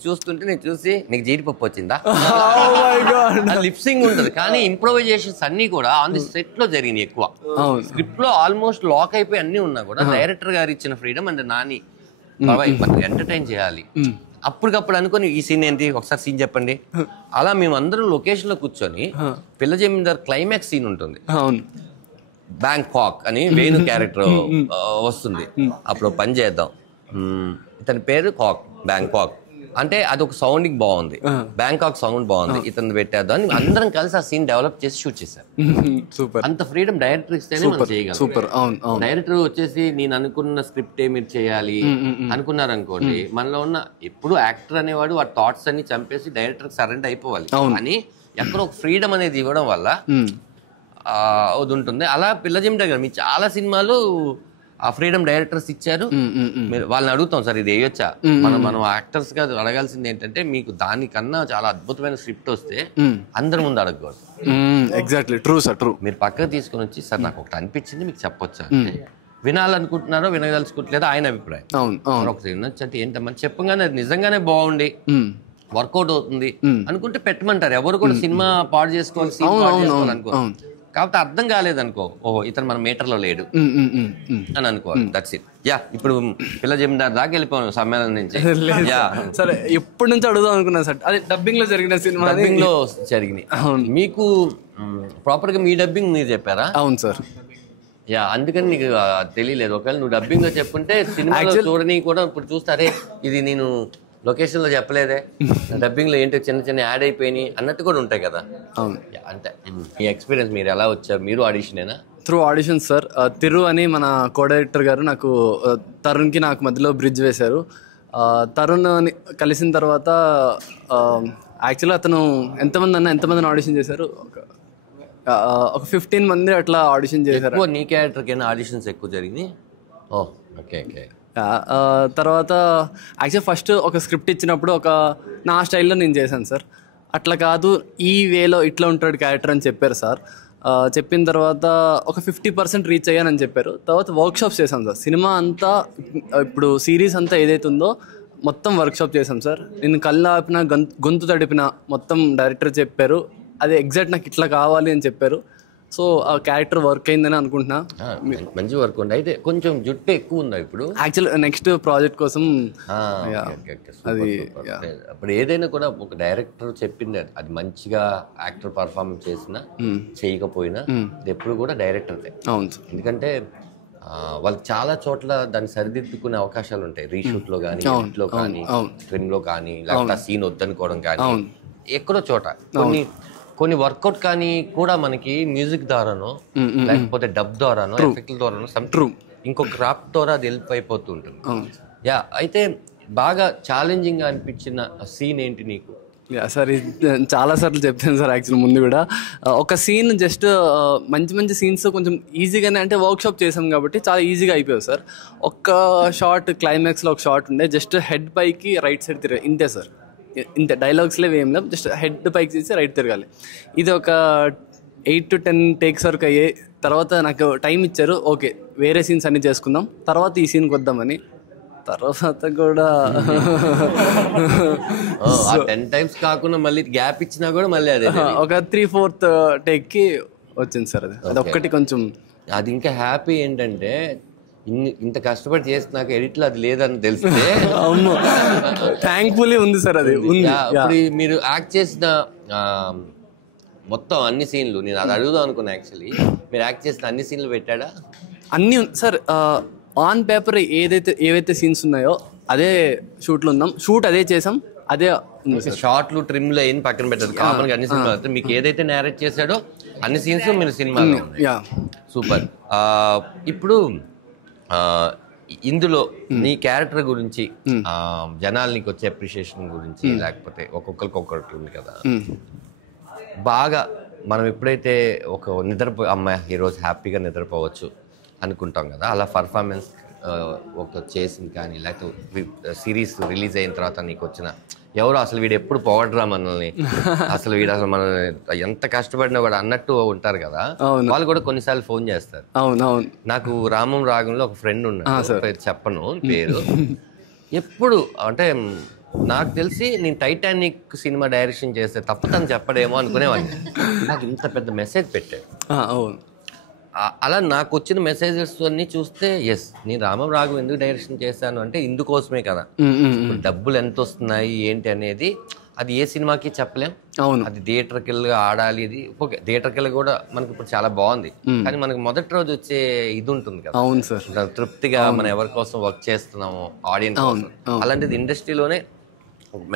చూస్తుంటే నేను చూసి నీకు జీడిపప్పు వచ్చిందా లిప్సింగ్ ఉంటుంది. కానీ ఇంప్రొవైజేషన్స్ అన్ని కూడా ఆన్ ది సెట్ లో జరిగినాయి ఎక్కువ. స్క్రిప్ట్ లో ఆల్మోస్ట్ లాక్ అయిపోయి అన్ని ఉన్నా కూడా డైరెక్టర్ గారు ఇచ్చిన ఫ్రీడమ్ అండ్ నాని ఎంటర్టైన్ చేయాలి. అప్పటికప్పుడు అనుకుని ఈ సీన్ ఏంటి ఒకసారి సీన్ చెప్పండి. అలా మేము అందరం లొకేషన్ లో కూర్చొని పిల్ల జమీందార్ క్లైమాక్స్ సీన్ ఉంటుంది. బ్యాంకాక్ అని వేణు క్యారెక్టర్ వస్తుంది. అప్పుడు పని చేద్దాం, ఇతని పేరు కాక్, బ్యాంకాక్ అంటే అది ఒక సౌండింగ్ బాగుంది, బ్యాంకాక్ సౌండ్ బాగుంది, ఇతను పెట్టేద్దాం అని అందరం కలిసి ఆ సీన్ డెవలప్ చేసి షూట్ చేశారు. అంత ఫ్రీడమ్ డైరెక్టర్ ఇస్తేనే మనం చేయగలం. డైరెక్టర్ వచ్చేసి నేను అనుకున్న స్క్రిప్టే మీరు చేయాలి అనుకున్నారనుకోండి, మనలో ఉన్న ఎప్పుడు యాక్టర్ అనేవాడు ఆ థాట్స్ అన్ని చంపేసి డైరెక్టర్ సరెండర్ అయిపోవాలి. కానీ ఎక్కడో ఒక ఫ్రీడమ్ అనేది ఇవ్వడం వల్ల అది ఉంటుంది. అలా పిల్ల జమీందార్ గారు మీ చాలా సినిమాలు ఆ ఫ్రీడమ్ డైరెక్టర్స్ ఇచ్చారు. మీరు వాళ్ళని అడుగుతాం సార్ ఇది వేయొచ్చా, మనం యాక్టర్స్ గా అడగాల్సింది ఏంటంటే మీకు దానికన్నా చాలా అద్భుతమైన స్క్రిప్ట్ వస్తే అందరి ముందు అడగకూడదు. Exactly true sir, true. మీరు పక్కకు తీసుకుని వచ్చి సార్ నాకు ఒకటి అనిపించింది మీకు చెప్పొచ్చా అంటే వినాలనుకుంటున్నారో వినదలుచుకుంటలేదో ఆయన అభిప్రాయం. ఒకటి వినొచ్చంటే ఏంటమ్మని చెప్పగానే అది నిజంగానే బాగుండి వర్కౌట్ అవుతుంది అనుకుంటే పెట్టమంటారు. ఎవరు కూడా సినిమా పాడు చేసుకోవాలి అనుకో. కాకపోతే అర్థం కాలేదనుకో, ఓహో ఇతను మన మీటర్లో లేడు అని అనుకోవాలి. That's it. యా ఇప్పుడు పిల్ల జమీందార్ దాకా వెళ్ళిపోయాం సమ్మేళనం నుంచి. సరే ఎప్పటి నుంచి అడుగుదాం అనుకున్నాను సార్, అదే డబ్బింగ్ లో జరిగిన సినిమా డబ్బింగ్ లో జరిగినాయి. మీకు ప్రాపర్ గా మీ డబ్బింగ్ మీరు చెప్పారా? అవును సార్. యా అందుకని నీకు తెలియలేదు. ఒకవేళ నువ్వు డబ్బింగ్ లో చెప్పుంటే సినిమాలో చూడని కూడా ఇప్పుడు చూస్తారే ఇది నేను లొకేషన్ లో చెప్పలేదే, డబ్బింగ్ లో ఏంటో చిన్న చిన్న యాడ్ అయిపోయినాయి అన్నట్టు కూడా ఉంటాయి కదా. అంటే మీ ఎక్స్పీరియన్స్ మీరు ఎలా వచ్చారు? మీరు ఆడిషనేనా? Through audition sir. తిరు అని మన కో డైరెక్టర్ గారు నాకు తరుణ్కి నాకు మధ్యలో బ్రిడ్జ్ వేశారు. తరుణ్ కలిసిన తర్వాత యాక్చువల్గా అతను ఎంతమందిని ఆడిషన్ చేశారు, ఒక 15 మంది అట్లా ఆడిషన్ చేశారు. నీ క్యారెక్టర్కి ఆడిషన్స్ ఎక్కువ జరిగింది. Okay okay. తర్వాత యాక్చువల్ ఫస్ట్ ఒక స్క్రిప్ట్ ఇచ్చినప్పుడు నా స్టైల్లో నేను చేశాను సార్. అట్లా కాదు ఈ వేలో ఇట్లా ఉంటాడు క్యారెక్టర్ అని చెప్పారు సార్. చెప్పిన తర్వాత ఒక 50% రీచ్ అయ్యానని చెప్పారు. తర్వాత వర్క్షాప్స్ చేశాం సార్. సినిమా అంతా ఇప్పుడు సిరీస్ అంతా ఏదైతే ఉందో మొత్తం వర్క్షాప్ చేశాం సార్. నేను కళ్ళు ఆపిన గొంతు తడిపిన మొత్తం డైరెక్టర్ చెప్పారు. అది ఎగ్జాక్ట్ నాకు ఇట్లా కావాలి అని చెప్పారు. సో ఆ క్యారెక్టర్ వర్క్ అయిందని అనుకుంటున్నా. మంచి వర్క్ ఉంది. అయితే కొంచెం జుట్టు ఎక్కువ ఉందా ఇప్పుడు? యాక్చువల్ నెక్స్ట్ ప్రాజెక్ట్ కోసం అది అప్పుడు ఏదైనా కూడా ఒక డైరెక్టర్ చెప్పింది అది మంచిగా యాక్టర్ పర్ఫార్మ్ చేసినా చేయకపోయినా ఎప్పుడు కూడా డైరెక్టర్దే. ఎందుకంటే వాళ్ళకి చాలా చోట్ల దాన్ని సరిదిద్దుకునే అవకాశాలు ఉంటాయి. రీషూట్ లో కానీ, ఇంట్లో కానీ, ట్విన్ లో కానీ, లేకపోతే సీన్ వద్దనుకోవడం కానీ, ఎక్కడో చోట కొన్ని వర్కౌట్ కానీ కూడా మనకి మ్యూజిక్ ద్వారానో లేకపోతే డబ్ ద్వారానో ఎఫెక్ట్ల ద్వారానో ఇంకొక క్రాఫ్ట్ ద్వారా అది హెల్ప్ అయిపోతూ ఉంటుంది. యా అయితే బాగా ఛాలెంజింగ్ గా అనిపించిన సీన్ ఏంటి నీకు? సార్ చాలా సార్లు చెప్పాను సార్. యాక్చువల్ ముందు కూడా ఒక సీన్ జస్ట్ మంచి సీన్స్ కొంచెం ఈజీగానే, అంటే వర్క్షాప్ చేసాం కాబట్టి చాలా ఈజీగా అయిపోయావు సార్. ఒక్క షార్ట్ క్లైమాక్స్లో ఒక షార్ట్ ఉండే, జస్ట్ హెడ్ పైకి రైట్ సైడ్ తిరగాలి, ఇంతే సార్. ఇంతే, డైలాగ్స్లో ఏం లేవు, జస్ట్ హెడ్ పైకి తీసి రైట్ తిరగాలి. ఇది ఒక 8 to 10 టేక్స్ వరకు అయ్యే తర్వాత నాకు టైం ఇచ్చారు. ఓకే వేరే సీన్స్ అన్ని చేసుకుందాం, తర్వాత ఈ సీన్కి వద్దామని. తర్వాత కూడా 10 times కాకుండా మళ్ళీ గ్యాప్ ఇచ్చినా కూడా మళ్ళీ అదే ఒక 3/4 టేక్కి వచ్చింది సార్. అది ఒక్కటి కొంచెం అది ఇంకా హ్యాపీ ఏంటంటే ఇంత కష్టపడి చేసినాక ఎడిట్లో అది లేదని తెలిస్తే థ్యాంక్ఫుల్లీ ఉంది సార్. అది ఇప్పుడు మీరు యాక్ట్ చేసిన మొత్తం అన్ని సీన్లు నేను అది అడుగుదాం అనుకున్నా. యాక్చువల్లీ మీరు యాక్ట్ చేసిన అన్ని సీన్లు పెట్టాడా? అన్ని సార్. ఆన్ పేపర్ ఏవైతే సీన్స్ ఉన్నాయో అదే షూట్లో ఉన్నాం, షూట్ అదే చేసాం, అదే షార్ట్లు ట్రిమ్లు ఏం పక్కన పెట్టదు. కామన్ గా అన్ని సినిమాలు మీకు ఏదైతే నేరేట్ చేశాడో అన్ని సీన్స్ మీరు సినిమాలో సూపర్. ఇప్పుడు ఇందులో నీ క్యారెక్టర్ గురించి జనాలు నీకు వచ్చే అప్రిషియేషన్ గురించి లేకపోతే ఒక్కొక్కరికి ఒక్కొక్కటి ఉంది కదా, బాగా మనం ఎప్పుడైతే ఒక నిద్రపో అమ్మాయి ఈరోజు హ్యాపీగా నిద్రపోవచ్చు అనుకుంటాం కదా, అలా పర్ఫార్మెన్స్ ఒక చేసింది కానీ లేకపోతే సిరీస్ రిలీజ్ అయిన తర్వాత నీకు వచ్చిన ఎవరు అసలు వీడు ఎప్పుడు పొగడరా మనల్ని, అసలు వీడు అసలు మనల్ని ఎంత కష్టపడినా కూడా అన్నట్టు ఉంటారు కదా, వాళ్ళు కూడా కొన్నిసార్లు ఫోన్ చేస్తారు. అవునవును. నాకు రామం రాగంలో ఒక ఫ్రెండ్ ఉన్నాడు, పేరు చెప్పను పేరు, ఎప్పుడు అంటే నాకు తెలిసి నేను టైటానిక్ సినిమా డైరెక్షన్ చేస్తే తప్ప తను చెప్పడేమో అనుకునేవాడిని. నాకు ఇంత పెద్ద మెసేజ్ పెట్టాడు. అవును. అలా నాకు వచ్చిన మెసేజెస్ అన్ని చూస్తే ఎస్ నేను రామం రాఘవ్ ఎందుకు డైరెక్షన్ చేశాను అంటే ఇందుకోసమే కదా. డబ్బులు ఎంత వస్తున్నాయి ఏంటి అనేది అది ఏ సినిమాకి చెప్పలేం. అవును. అది థియేటర్కి వెళ్ళి ఆడాలి, ఇది ఓకే థియేటర్కి వెళ్ళి కూడా మనకి ఇప్పుడు చాలా బాగుంది, కానీ మనకి మొదటి రోజు వచ్చే ఇది ఉంటుంది కదా. అవును సార్. తృప్తిగా మనం ఎవరి కోసం వర్క్ చేస్తున్నాము ఆడియన్స్ కోసం, అలాంటిది ఇండస్ట్రీలోనే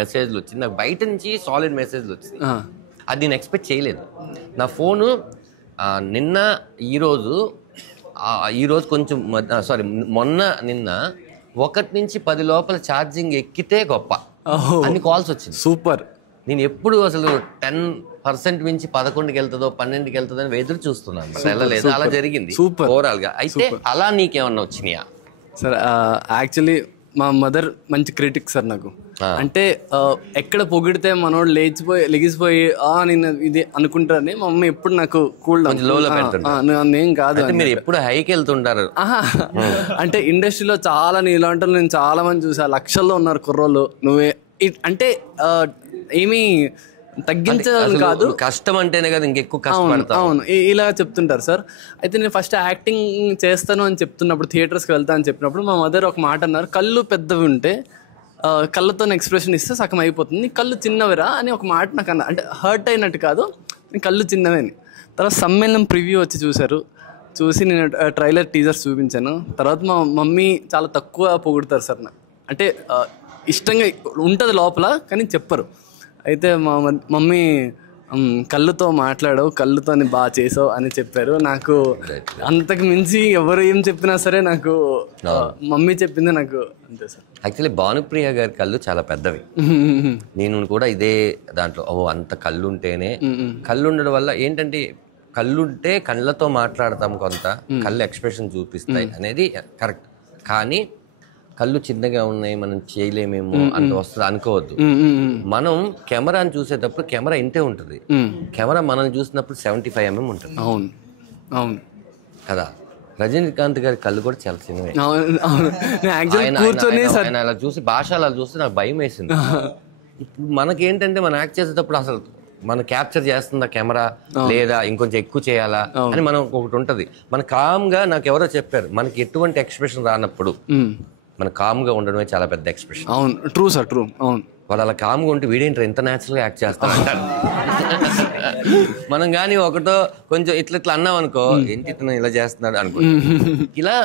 మెసేజ్లు వచ్చింది నాకు, బయట నుంచి సాలిడ్ మెసేజ్లు వచ్చింది. అది నేను ఎక్స్పెక్ట్ చేయలేదు. నా ఫోను నిన్న ఈరోజు కొంచెం నిన్న 1 నుంచి 10 లోపల ఛార్జింగ్ ఎక్కితే గొప్ప అన్ని కాల్స్ వచ్చింది. సూపర్. నేను ఎప్పుడు అసలు 10% మించి 11కి వెళ్తుందో 12కి వెళ్తుందో అని ఎదురు చూస్తున్నాను, వెళ్ళలేదు. అలా జరిగింది ఓవరాల్ గా. అయితే అలా నీకేమన్నా వచ్చినాయా? సార్ యాక్చువల్లీ మా మదర్ మంచి క్రిటిక్ సార్ నాకు. అంటే ఎక్కడ పొగిడితే మనోడు లెగిసిపోయి నేను ఇది అనుకుంటారని మా అమ్మ ఎప్పుడు నాకు కూల్ నేను కాదు. మీరు ఎప్పుడు హైకి వెళ్తుంటారు. అంటే ఇండస్ట్రీలో చాలా నీ ఇలాంటి నేను చాలా మంది చూసా, లక్షల్లో ఉన్నారు కుర్రోళ్ళు. నువ్వే అంటే ఏమీ తగ్గించడం కాదు, కష్టం అంటేనే కదా ఇంకెక్కువ కష్టపడతాం. అవును ఇలా చెప్తుంటారు సార్. అయితే నేను ఫస్ట్ యాక్టింగ్ చేస్తాను అని చెప్తున్నప్పుడు, థియేటర్స్కి వెళ్తా అని చెప్పినప్పుడు మా మదర్ ఒక మాట అన్నారు, కళ్ళు పెద్దవి ఉంటే కళ్ళతో ఎక్స్ప్రెషన్ ఇస్తే సగం అయిపోతుంది, నీ కళ్ళు చిన్నవిరా అని ఒక మాట నాకు అన్న. అంటే హర్ట్ అయినట్టు కాదు, నీ కళ్ళు చిన్నవే అని. తర్వాత సమ్మేళనం ప్రివ్యూ వచ్చి చూసి నేను ట్రైలర్ టీజర్స్ చూపించాను. తర్వాత మా మమ్మీ చాలా తక్కువ పొగుడుతారు సార్ నాకు. అంటే ఇష్టంగా ఉంటుంది లోపల కానీ చెప్పరు. అయితే మా మమ్మీ కళ్ళుతో మాట్లాడావు, కళ్ళుతో బాగా చేసావు అని చెప్పారు. నాకు అంతకు మించి ఎవరు ఏం చెప్పినా సరే నాకు మమ్మీ చెప్పింది నాకు అంతే సార్. యాక్చువల్లీ భానుప్రియ గారి కళ్ళు చాలా పెద్దవి. నేను కూడా ఇదే దాంట్లో అంత కళ్ళు ఉంటేనే, కళ్ళు ఉండడం వల్ల ఏంటంటే కళ్ళుంటే కళ్ళతో మాట్లాడతాం, కొంత కళ్ళు ఎక్స్ప్రెషన్ చూపిస్తాయి అనేది కరెక్ట్. కానీ కళ్ళు చిన్నగా ఉన్నాయి మనం చేయలేమేమో అంత వస్తుంది అనుకోవద్దు. మనం కెమెరాని చూసేటప్పుడు కెమెరా ఇంతే ఉంటుంది, కెమెరా మనల్ని చూసినప్పుడు 75mm ఉంటుంది. అవును అవును కదా. రజనీకాంత్ గారి కళ్ళు కూడా చాలా చిన్నవే. ఆయన అలా చూసి భాష అలా చూస్తే నాకు భయం వేసింది. ఇప్పుడు మనకేంటంటే మనం యాక్ట్ చేసేటప్పుడు అసలు మనం క్యాప్చర్ చేస్తుందా కెమెరా లేదా ఇంకొంచెం ఎక్కువ చేయాలా అని మనం ఒకటి ఉంటది. మన కామ్గా నాకు ఎవరో చెప్పారు, మనకి ఎటువంటి ఎక్స్ప్రెషన్ రానప్పుడు మన కామ్గా ఉండడమే చాలా పెద్ద ఎక్స్ప్రెషన్. అవును, ట్రూ సార్, ట్రూ. అవును, వాళ్ళు అలా కామ్గా ఉంటే వీడేంటారు ఎంత న్యాచురల్గా యాక్ట్ చేస్తారంటారు. మనం కానీ ఒకటో కొంచెం ఇట్లా అన్నాం అనుకో, ఏంటి ఇతను ఇలా చేస్తున్నాడు అనుకో. ఇలా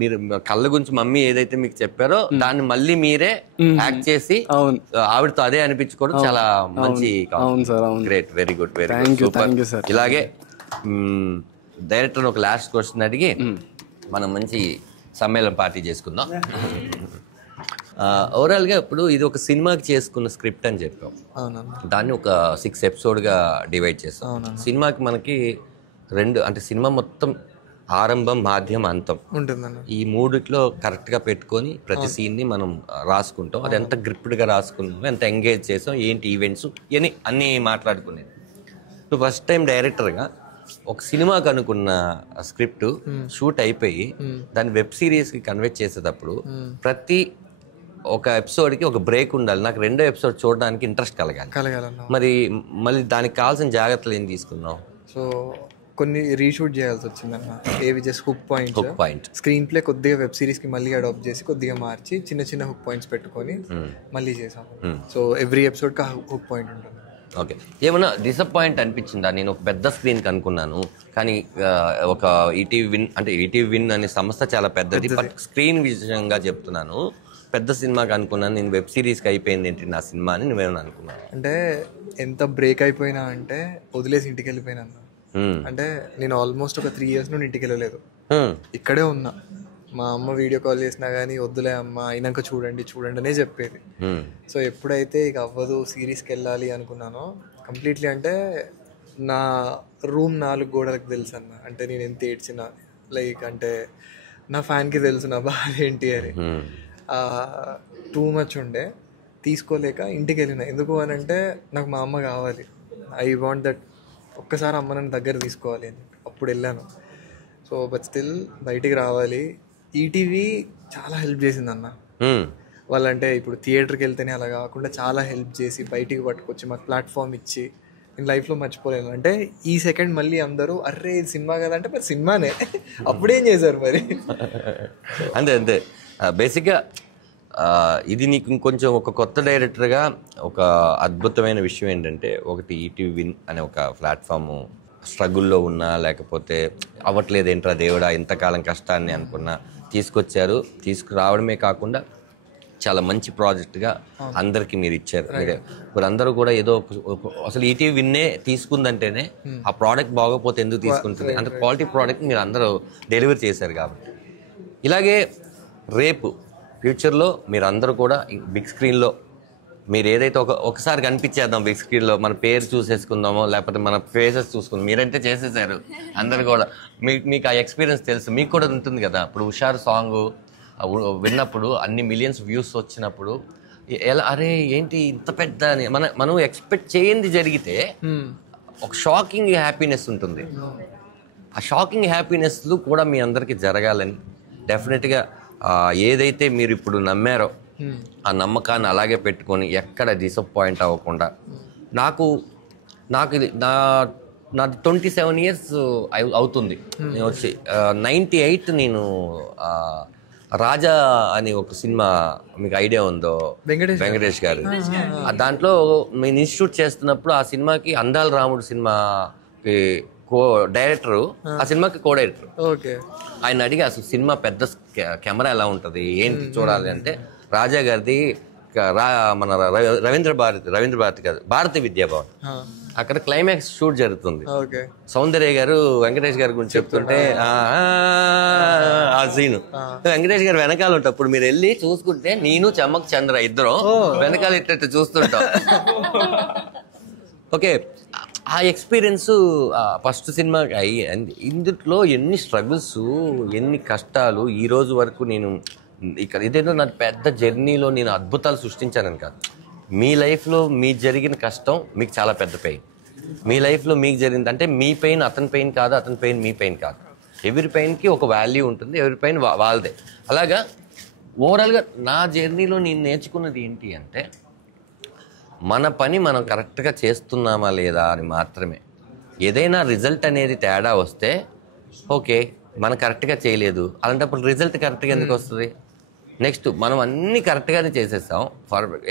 మీరు కళ్ళ గురించి మమ్మీ ఏదైతే మీకు చెప్పారో దాన్ని మళ్ళీ మీరే యాక్ట్ చేసి ఆవిడతో అదే అనిపించుకోవడం చాలా మంచి. Great, very good, very good. ఇలాగే డైరెక్టర్ ఒక లాస్ట్ క్వశ్చన్ అడిగి మనం మంచి సమ్మేళనం పార్టీ చేసుకుందాం. ఓవరాల్గా ఇప్పుడు ఇది ఒక సినిమాకి చేసుకున్న స్క్రిప్ట్ అని చెప్పాం, దాన్ని ఒక 6 ఎపిసోడ్గా డివైడ్ చేస్తాం. సినిమాకి మనకి 2 అంటే సినిమా మొత్తం ఆరంభం, మాధ్యం, అంతం ఉంటుందన్న. ఈ 3 కరెక్ట్గా పెట్టుకొని ప్రతి సీన్ని మనం రాసుకుంటాం. అది ఎంత గ్రిప్డ్గా రాసుకున్నాం, ఎంత ఎంగేజ్ చేసాం, ఏంటి ఈవెంట్స్ ఇవన్నీ అన్నీ మాట్లాడుకునేది. నువ్వు ఫస్ట్ టైం డైరెక్టర్గా ఒక సినిమాకి అనుకున్న స్క్రిప్ట్ షూట్ అయిపోయి దాన్ని వెబ్ సిరీస్కి కన్వర్ట్ చేసేటప్పుడు ప్రతి ఒక ఎపిసోడ్కి ఒక బ్రేక్ ఉండాలి. నాకు 2వ ఎపిసోడ్ చూడడానికి ఇంట్రెస్ట్ కలగాలి. మరి మళ్ళీ దానికి కావాల్సిన జాగ్రత్తలు ఏం తీసుకున్నావు? సో కొన్ని రీషూట్ చేయాల్సి వచ్చిందన్న. ఏవి just hook point, screen play కొద్దిగా వెబ్ సిరీస్కి మళ్ళీ అడాప్ట్ చేసి కొద్దిగా మార్చి చిన్న హుక్ పాయింట్స్ పెట్టుకొని మళ్ళీ చేసాము. సో ఎవ్రీ ఎపిసోడ్కి హుక్ పాయింట్ ఉంటుంది. ఓకే, ఏమన్నా డిసప్పాయింట్ అనిపించిందా? నేను ఒక పెద్ద స్క్రీన్కి అనుకున్నాను కానీ ఒక ఈటీవీ విన్ అనే సంస్థ చాలా పెద్దది, బట్ స్క్రీన్ విషయంగా చెప్తున్నాను, పెద్ద సినిమాకి అనుకున్నాను, నేను వెబ్ సిరీస్కి అయిపోయింది ఏంటి నా సినిమా అని నువ్వేమన్నా అనుకున్నాను? అంటే ఎంత బ్రేక్ అయిపోయినా అంటే వదిలేసి ఇంటికి వెళ్ళిపోయినా. అంటే నేను ఆల్మోస్ట్ ఒక 3 years నుండి ఇంటికి వెళ్ళలేదు, ఇక్కడే ఉన్నా. మా అమ్మ వీడియో కాల్ చేసినా కానీ వద్దులే అమ్మ అయినాక చూడండి అనే చెప్పేది. సో ఎప్పుడైతే ఇక అవ్వదు సిరీస్కి వెళ్ళాలి అనుకున్నానో కంప్లీట్లీ, అంటే నా రూమ్ 4 గోడలకు తెలుసు అన్న. అంటే నేను ఎంత ఏడ్చినా, లైక్ అంటే నా ఫ్యాన్కి తెలుసు నా బాధ ఏంటి అని. టూ మచ్ ఉండే, తీసుకోలేక ఇంటికి వెళ్ళిన. ఎందుకు అని అంటే నాకు మా అమ్మ కావాలి, ఐ వాంట్ దట్, ఒక్కసారి అమ్మ నన్ను దగ్గర తీసుకోవాలి అని అప్పుడు వెళ్ళాను. సో బట్ స్టిల్ బయటికి రావాలి. ఈటీవీ చాలా హెల్ప్ చేసింది అన్న. వాళ్ళంటే ఇప్పుడు థియేటర్కి వెళ్తేనే అలా కాకుండా చాలా హెల్ప్ చేసి బయటికి పట్టుకొచ్చి మాకు ప్లాట్ఫామ్ ఇచ్చి నేను లైఫ్లో మర్చిపోలేను. అంటే ఈ సెకండ్ మళ్ళీ అందరూ అర్రే ఇది సినిమా కదా అంటే మరి సినిమానే. అప్పుడేం చేశారు మరి? అంతే అంతే. బేసిక్గా ఇది నీకు ఇంకొంచెం ఒక కొత్త డైరెక్టర్గా ఒక అద్భుతమైన విషయం ఏంటంటే, ఒకటి ఈటీవీ విన్ అనే ఒక ప్లాట్ఫాము స్ట్రగుల్లో ఉన్నా లేకపోతే అవ్వట్లేదు ఏంట్రా దేవుడా ఇంతకాలం కష్టాన్ని అనుకున్నా తీసుకొచ్చారు. తీసుకురావడమే కాకుండా చాలా మంచి ప్రాజెక్ట్గా అందరికీ మీరు ఇచ్చారు. ఇప్పుడు అందరూ కూడా ఏదో అసలు ఈటీవీ విన్నే తీసుకుందంటేనే ఆ ప్రోడక్ట్ బాగోపోతే ఎందుకు తీసుకుంటుంది, అంటే క్వాలిటీ ప్రోడక్ట్ మీరు అందరూ డెలివరీ చేశారు. కాబట్టి ఇలాగే రేపు ఫ్యూచర్లో మీరు అందరూ కూడా బిగ్ స్క్రీన్లో మీరు ఏదైతే ఒకసారి కనిపించేద్దాం బిగ్ స్క్రీన్లో, మన పేరు చూసేసుకుందామో లేకపోతే మన ఫేసెస్ చూసుకుందాం. మీరంటే చేసేసారు అందరు కూడా, మీకు ఆ ఎక్స్పీరియన్స్ తెలుసు, మీకు కూడా ఉంటుంది కదా. ఇప్పుడు హుషారు సాంగ్ విన్నప్పుడు అన్ని మిలియన్స్ వ్యూస్ వచ్చినప్పుడు ఎలా అరే ఏంటి ఇంత పెద్ద అని మనం ఎక్స్పెక్ట్ చేయండి జరిగితే ఒక షాకింగ్ హ్యాపీనెస్ ఉంటుంది. ఆ షాకింగ్ హ్యాపీనెస్లు కూడా మీ అందరికీ జరగాలని డెఫినెట్గా ఏదైతే మీరు ఇప్పుడు నమ్మారో ఆ నమ్మకాన్ని అలాగే పెట్టుకొని ఎక్కడ డిసప్పాయింట్ అవ్వకుండా. నాకు ఇది నాది 27 years అవుతుంది. నేను వచ్చి 98 నేను రాజా అని ఒక సినిమా మీకు ఐడియా ఉందో, వెంకటేష్ గారు, దాంట్లో నేను ఇన్స్టిట్యూట్ చేస్తున్నప్పుడు ఆ సినిమాకి అందాల రాముడు సినిమాకి డైరెక్టరు, ఆ సినిమాకి కో డైరెక్టర్. ఆయన అడిగి అసలు సినిమా పెద్ద కెమెరా ఎలా ఉంటుంది ఏంటి చూడాలి అంటే, రాజా గారిది మన రవీంద్ర భారతి కాదు, భారతీయ విద్యాభవన్, అక్కడ క్లైమాక్స్ షూట్ జరుగుతుంది. సౌందర్య గారు వెంకటేష్ గారి గురించి చెప్తుంటే ఆ సీను వెంకటేష్ గారు వెనకాల ఉంటాం. అప్పుడు మీరు వెళ్ళి చూసుకుంటే నేను చమ్మక్ చంద్ర ఇద్దరం వెనకాల ఇట్లా చూస్తుంటాం. ఓకే, ఆ ఎక్స్పీరియన్స్ ఫస్ట్ సినిమా ఇందులో ఎన్ని స్ట్రగుల్స్ ఎన్ని కష్టాలు ఈ రోజు వరకు నేను ఇక్కడ ఇదేదో నా పెద్ద జర్నీలో నేను అద్భుతాలు సృష్టించానని కాదు. మీ లైఫ్లో మీకు జరిగిన కష్టం మీకు చాలా పెద్ద పెయిన్. మీ లైఫ్లో మీకు జరిగింది అంటే మీ పెయిన్ అతని పెయిన్ కాదు, అతని పెయిన్ మీ పెయిన్ కాదు. ఎవరి పెయిన్కి ఒక వాల్యూ ఉంటుంది, ఎవరి పెయిన్ వాళ్ళదే. అలాగా ఓవరాల్గా నా జర్నీలో నేను నేర్చుకున్నది ఏంటి అంటే, మన పని మనం కరెక్ట్గా చేస్తున్నామా లేదా అని మాత్రమే. ఏదైనా రిజల్ట్ అనేది తేడా వస్తే ఓకే మనం కరెక్ట్గా చేయలేదు, అలాంటప్పుడు రిజల్ట్ కరెక్ట్గా ఎందుకు వస్తుంది? నెక్స్ట్ మనం అన్నీ కరెక్ట్గానే చేసేస్తాం,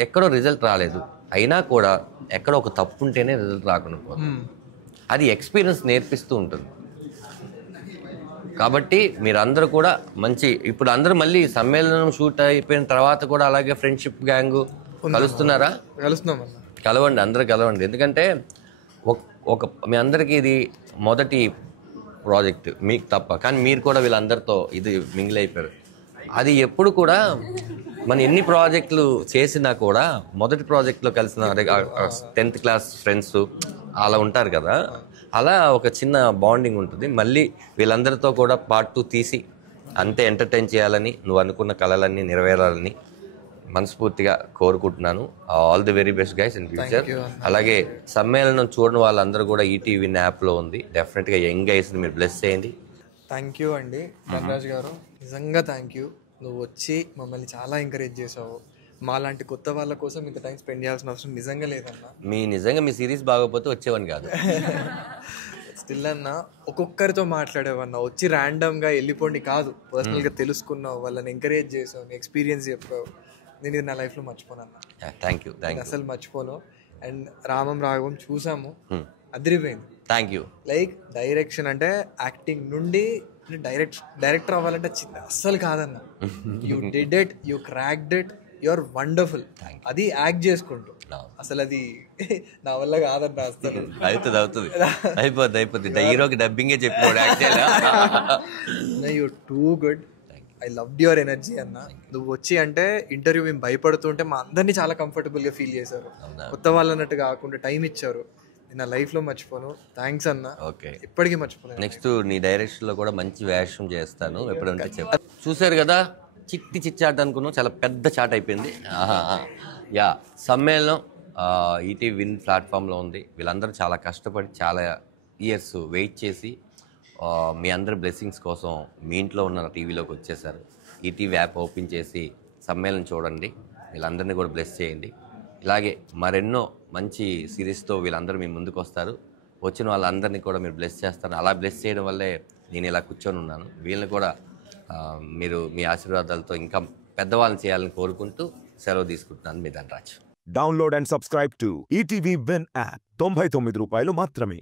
ఎక్కడో రిజల్ట్ రాలేదు, అయినా కూడా ఎక్కడో ఒక తప్పు ఉంటేనే రిజల్ట్ రాకుండా పోతుంది. అది ఎక్స్పీరియన్స్ నేర్పిస్తూ ఉంటుంది. కాబట్టి మీరందరూ కూడా మంచి, ఇప్పుడు అందరూ మళ్ళీ సమ్మేళనం షూట్ అయిపోయిన తర్వాత కూడా అలాగే ఫ్రెండ్షిప్ గ్యాంగ్ కలుస్తున్నారా? కలవండి, అందరూ కలవండి. ఎందుకంటే మీ అందరికీ ఇది మొదటి ప్రాజెక్ట్ మీకు తప్ప, కానీ మీరు కూడా వీళ్ళందరితో ఇది మింగిల్ అయిపోయారు. అది ఎప్పుడు కూడా మన ఎన్ని ప్రాజెక్టులు చేసినా కూడా మొదటి ప్రాజెక్ట్లో కలిసిన 10th class ఫ్రెండ్స్ అలా ఉంటారు కదా, అలా ఒక చిన్న బాండింగ్ ఉంటుంది. మళ్ళీ వీళ్ళందరితో కూడా పార్ట్ 2 తీసి అంతే ఎంటర్టైన్ చేయాలని, నువ్వు అనుకున్న కళలన్నీ నెరవేరాలని మనస్ఫూర్తిగా కోరుకుంటున్నాను. All the very best guys in future. అలాగే సమ్మేళనం చూడని వాళ్ళందరూ కూడా ఈటీవీ యాప్లో ఉంది, డెఫినెట్గా యంగ్ గైస్ని మీరు బ్లెస్ చేయండి. థ్యాంక్ యూ అండి ధనరాజ్ గారు, నిజంగా థ్యాంక్ యూ. నువ్వు వచ్చి మమ్మల్ని చాలా ఎంకరేజ్ చేసావు. మాలాంటి కొత్త వాళ్ళ కోసం ఇంత టైం స్పెండ్ చేయాల్సిన అవసరం నిజంగా లేదన్నా. నిజంగా మీ సిరీస్ బాగోపోతే వచ్చేవాడిని కాదు. స్టిల్ అన్న ఒక్కొక్కరితో మాట్లాడేవన్నా, వచ్చి ర్యాండమ్గా వెళ్ళిపోండి కాదు, పర్సనల్గా తెలుసుకున్నావు, వాళ్ళని ఎంకరేజ్ చేసావు, నీ ఎక్స్పీరియన్స్ చెప్పావు. నేను ఇది నా లైఫ్లో మర్చిపోను అన్న. థ్యాంక్ యూ, అసలు మర్చిపోను. అండ్ రామం రాఘవం చూసాము, అదిరిపోయింది. Thank you. లైక్ డైరెక్షన్ అంటే యాక్టింగ్ నుండి డైరెక్టర్ అవ్వాలంటే అస్సలు కాదన్న. You did it, you cracked it, you are wonderful. అది యాక్ట్ చేసుకుంటూ అసలు అది నా వల్ల కాదన్న అసలు. అయిపోద్ది హీరోకి డబ్బింగే చెప్పుకోడు. You too good, I loved your energy అన్న. నువ్వు వచ్చి అంటే ఇంటర్వ్యూ మేము భయపడుతుంటే మా అందరినీ చాలా కంఫర్టబుల్గా ఫీల్ చేశారు. కొత్త వాళ్ళు అన్నట్టు కాకుండా టైం ఇచ్చారు. నా లైఫ్లో మర్చిపోను. థ్యాంక్స్ అన్న. ఓకే, ఇప్పటికీ మర్చిపోను. నెక్స్ట్ నీ డైరెక్షన్లో కూడా మంచి వేషం చేస్తాను ఎప్పుడంటే చెప్పు. చూశారు కదా, చిట్టి చాట్ అనుకున్నాం, చాలా పెద్ద చాట్ అయిపోయింది. యా, సమ్మేళనం ఈటీవీ విన్ ప్లాట్ఫామ్లో ఉంది. వీళ్ళందరూ చాలా కష్టపడి చాలా ఇయర్స్ వెయిట్ చేసి మీ అందరి బ్లెస్సింగ్స్ కోసం మీ ఇంట్లో ఉన్న టీవీలోకి వచ్చేసారు. ఈటీవీ యాప్ ఓపెన్ చేసి సమ్మేళనం చూడండి, వీళ్ళందరినీ కూడా బ్లెస్ చేయండి. ఇలాగే మరెన్నో మంచి సిరీస్తో వీళ్ళందరూ మీ ముందుకు వస్తారు. వచ్చిన వాళ్ళందరినీ కూడా మీరు బ్లెస్ చేస్తారు. అలా బ్లెస్ చేయడం వల్లే నేను ఇలా కూర్చొని ఉన్నాను. వీళ్ళని కూడా మీరు మీ ఆశీర్వాదాలతో ఇంకా పెద్దవాళ్ళని చేయాలని కోరుకుంటూ సెలవు తీసుకుంటున్నాను. మీ Dhanraj. Download and subscribe to ETV win app. 99 రూపాయలు మాత్రమే.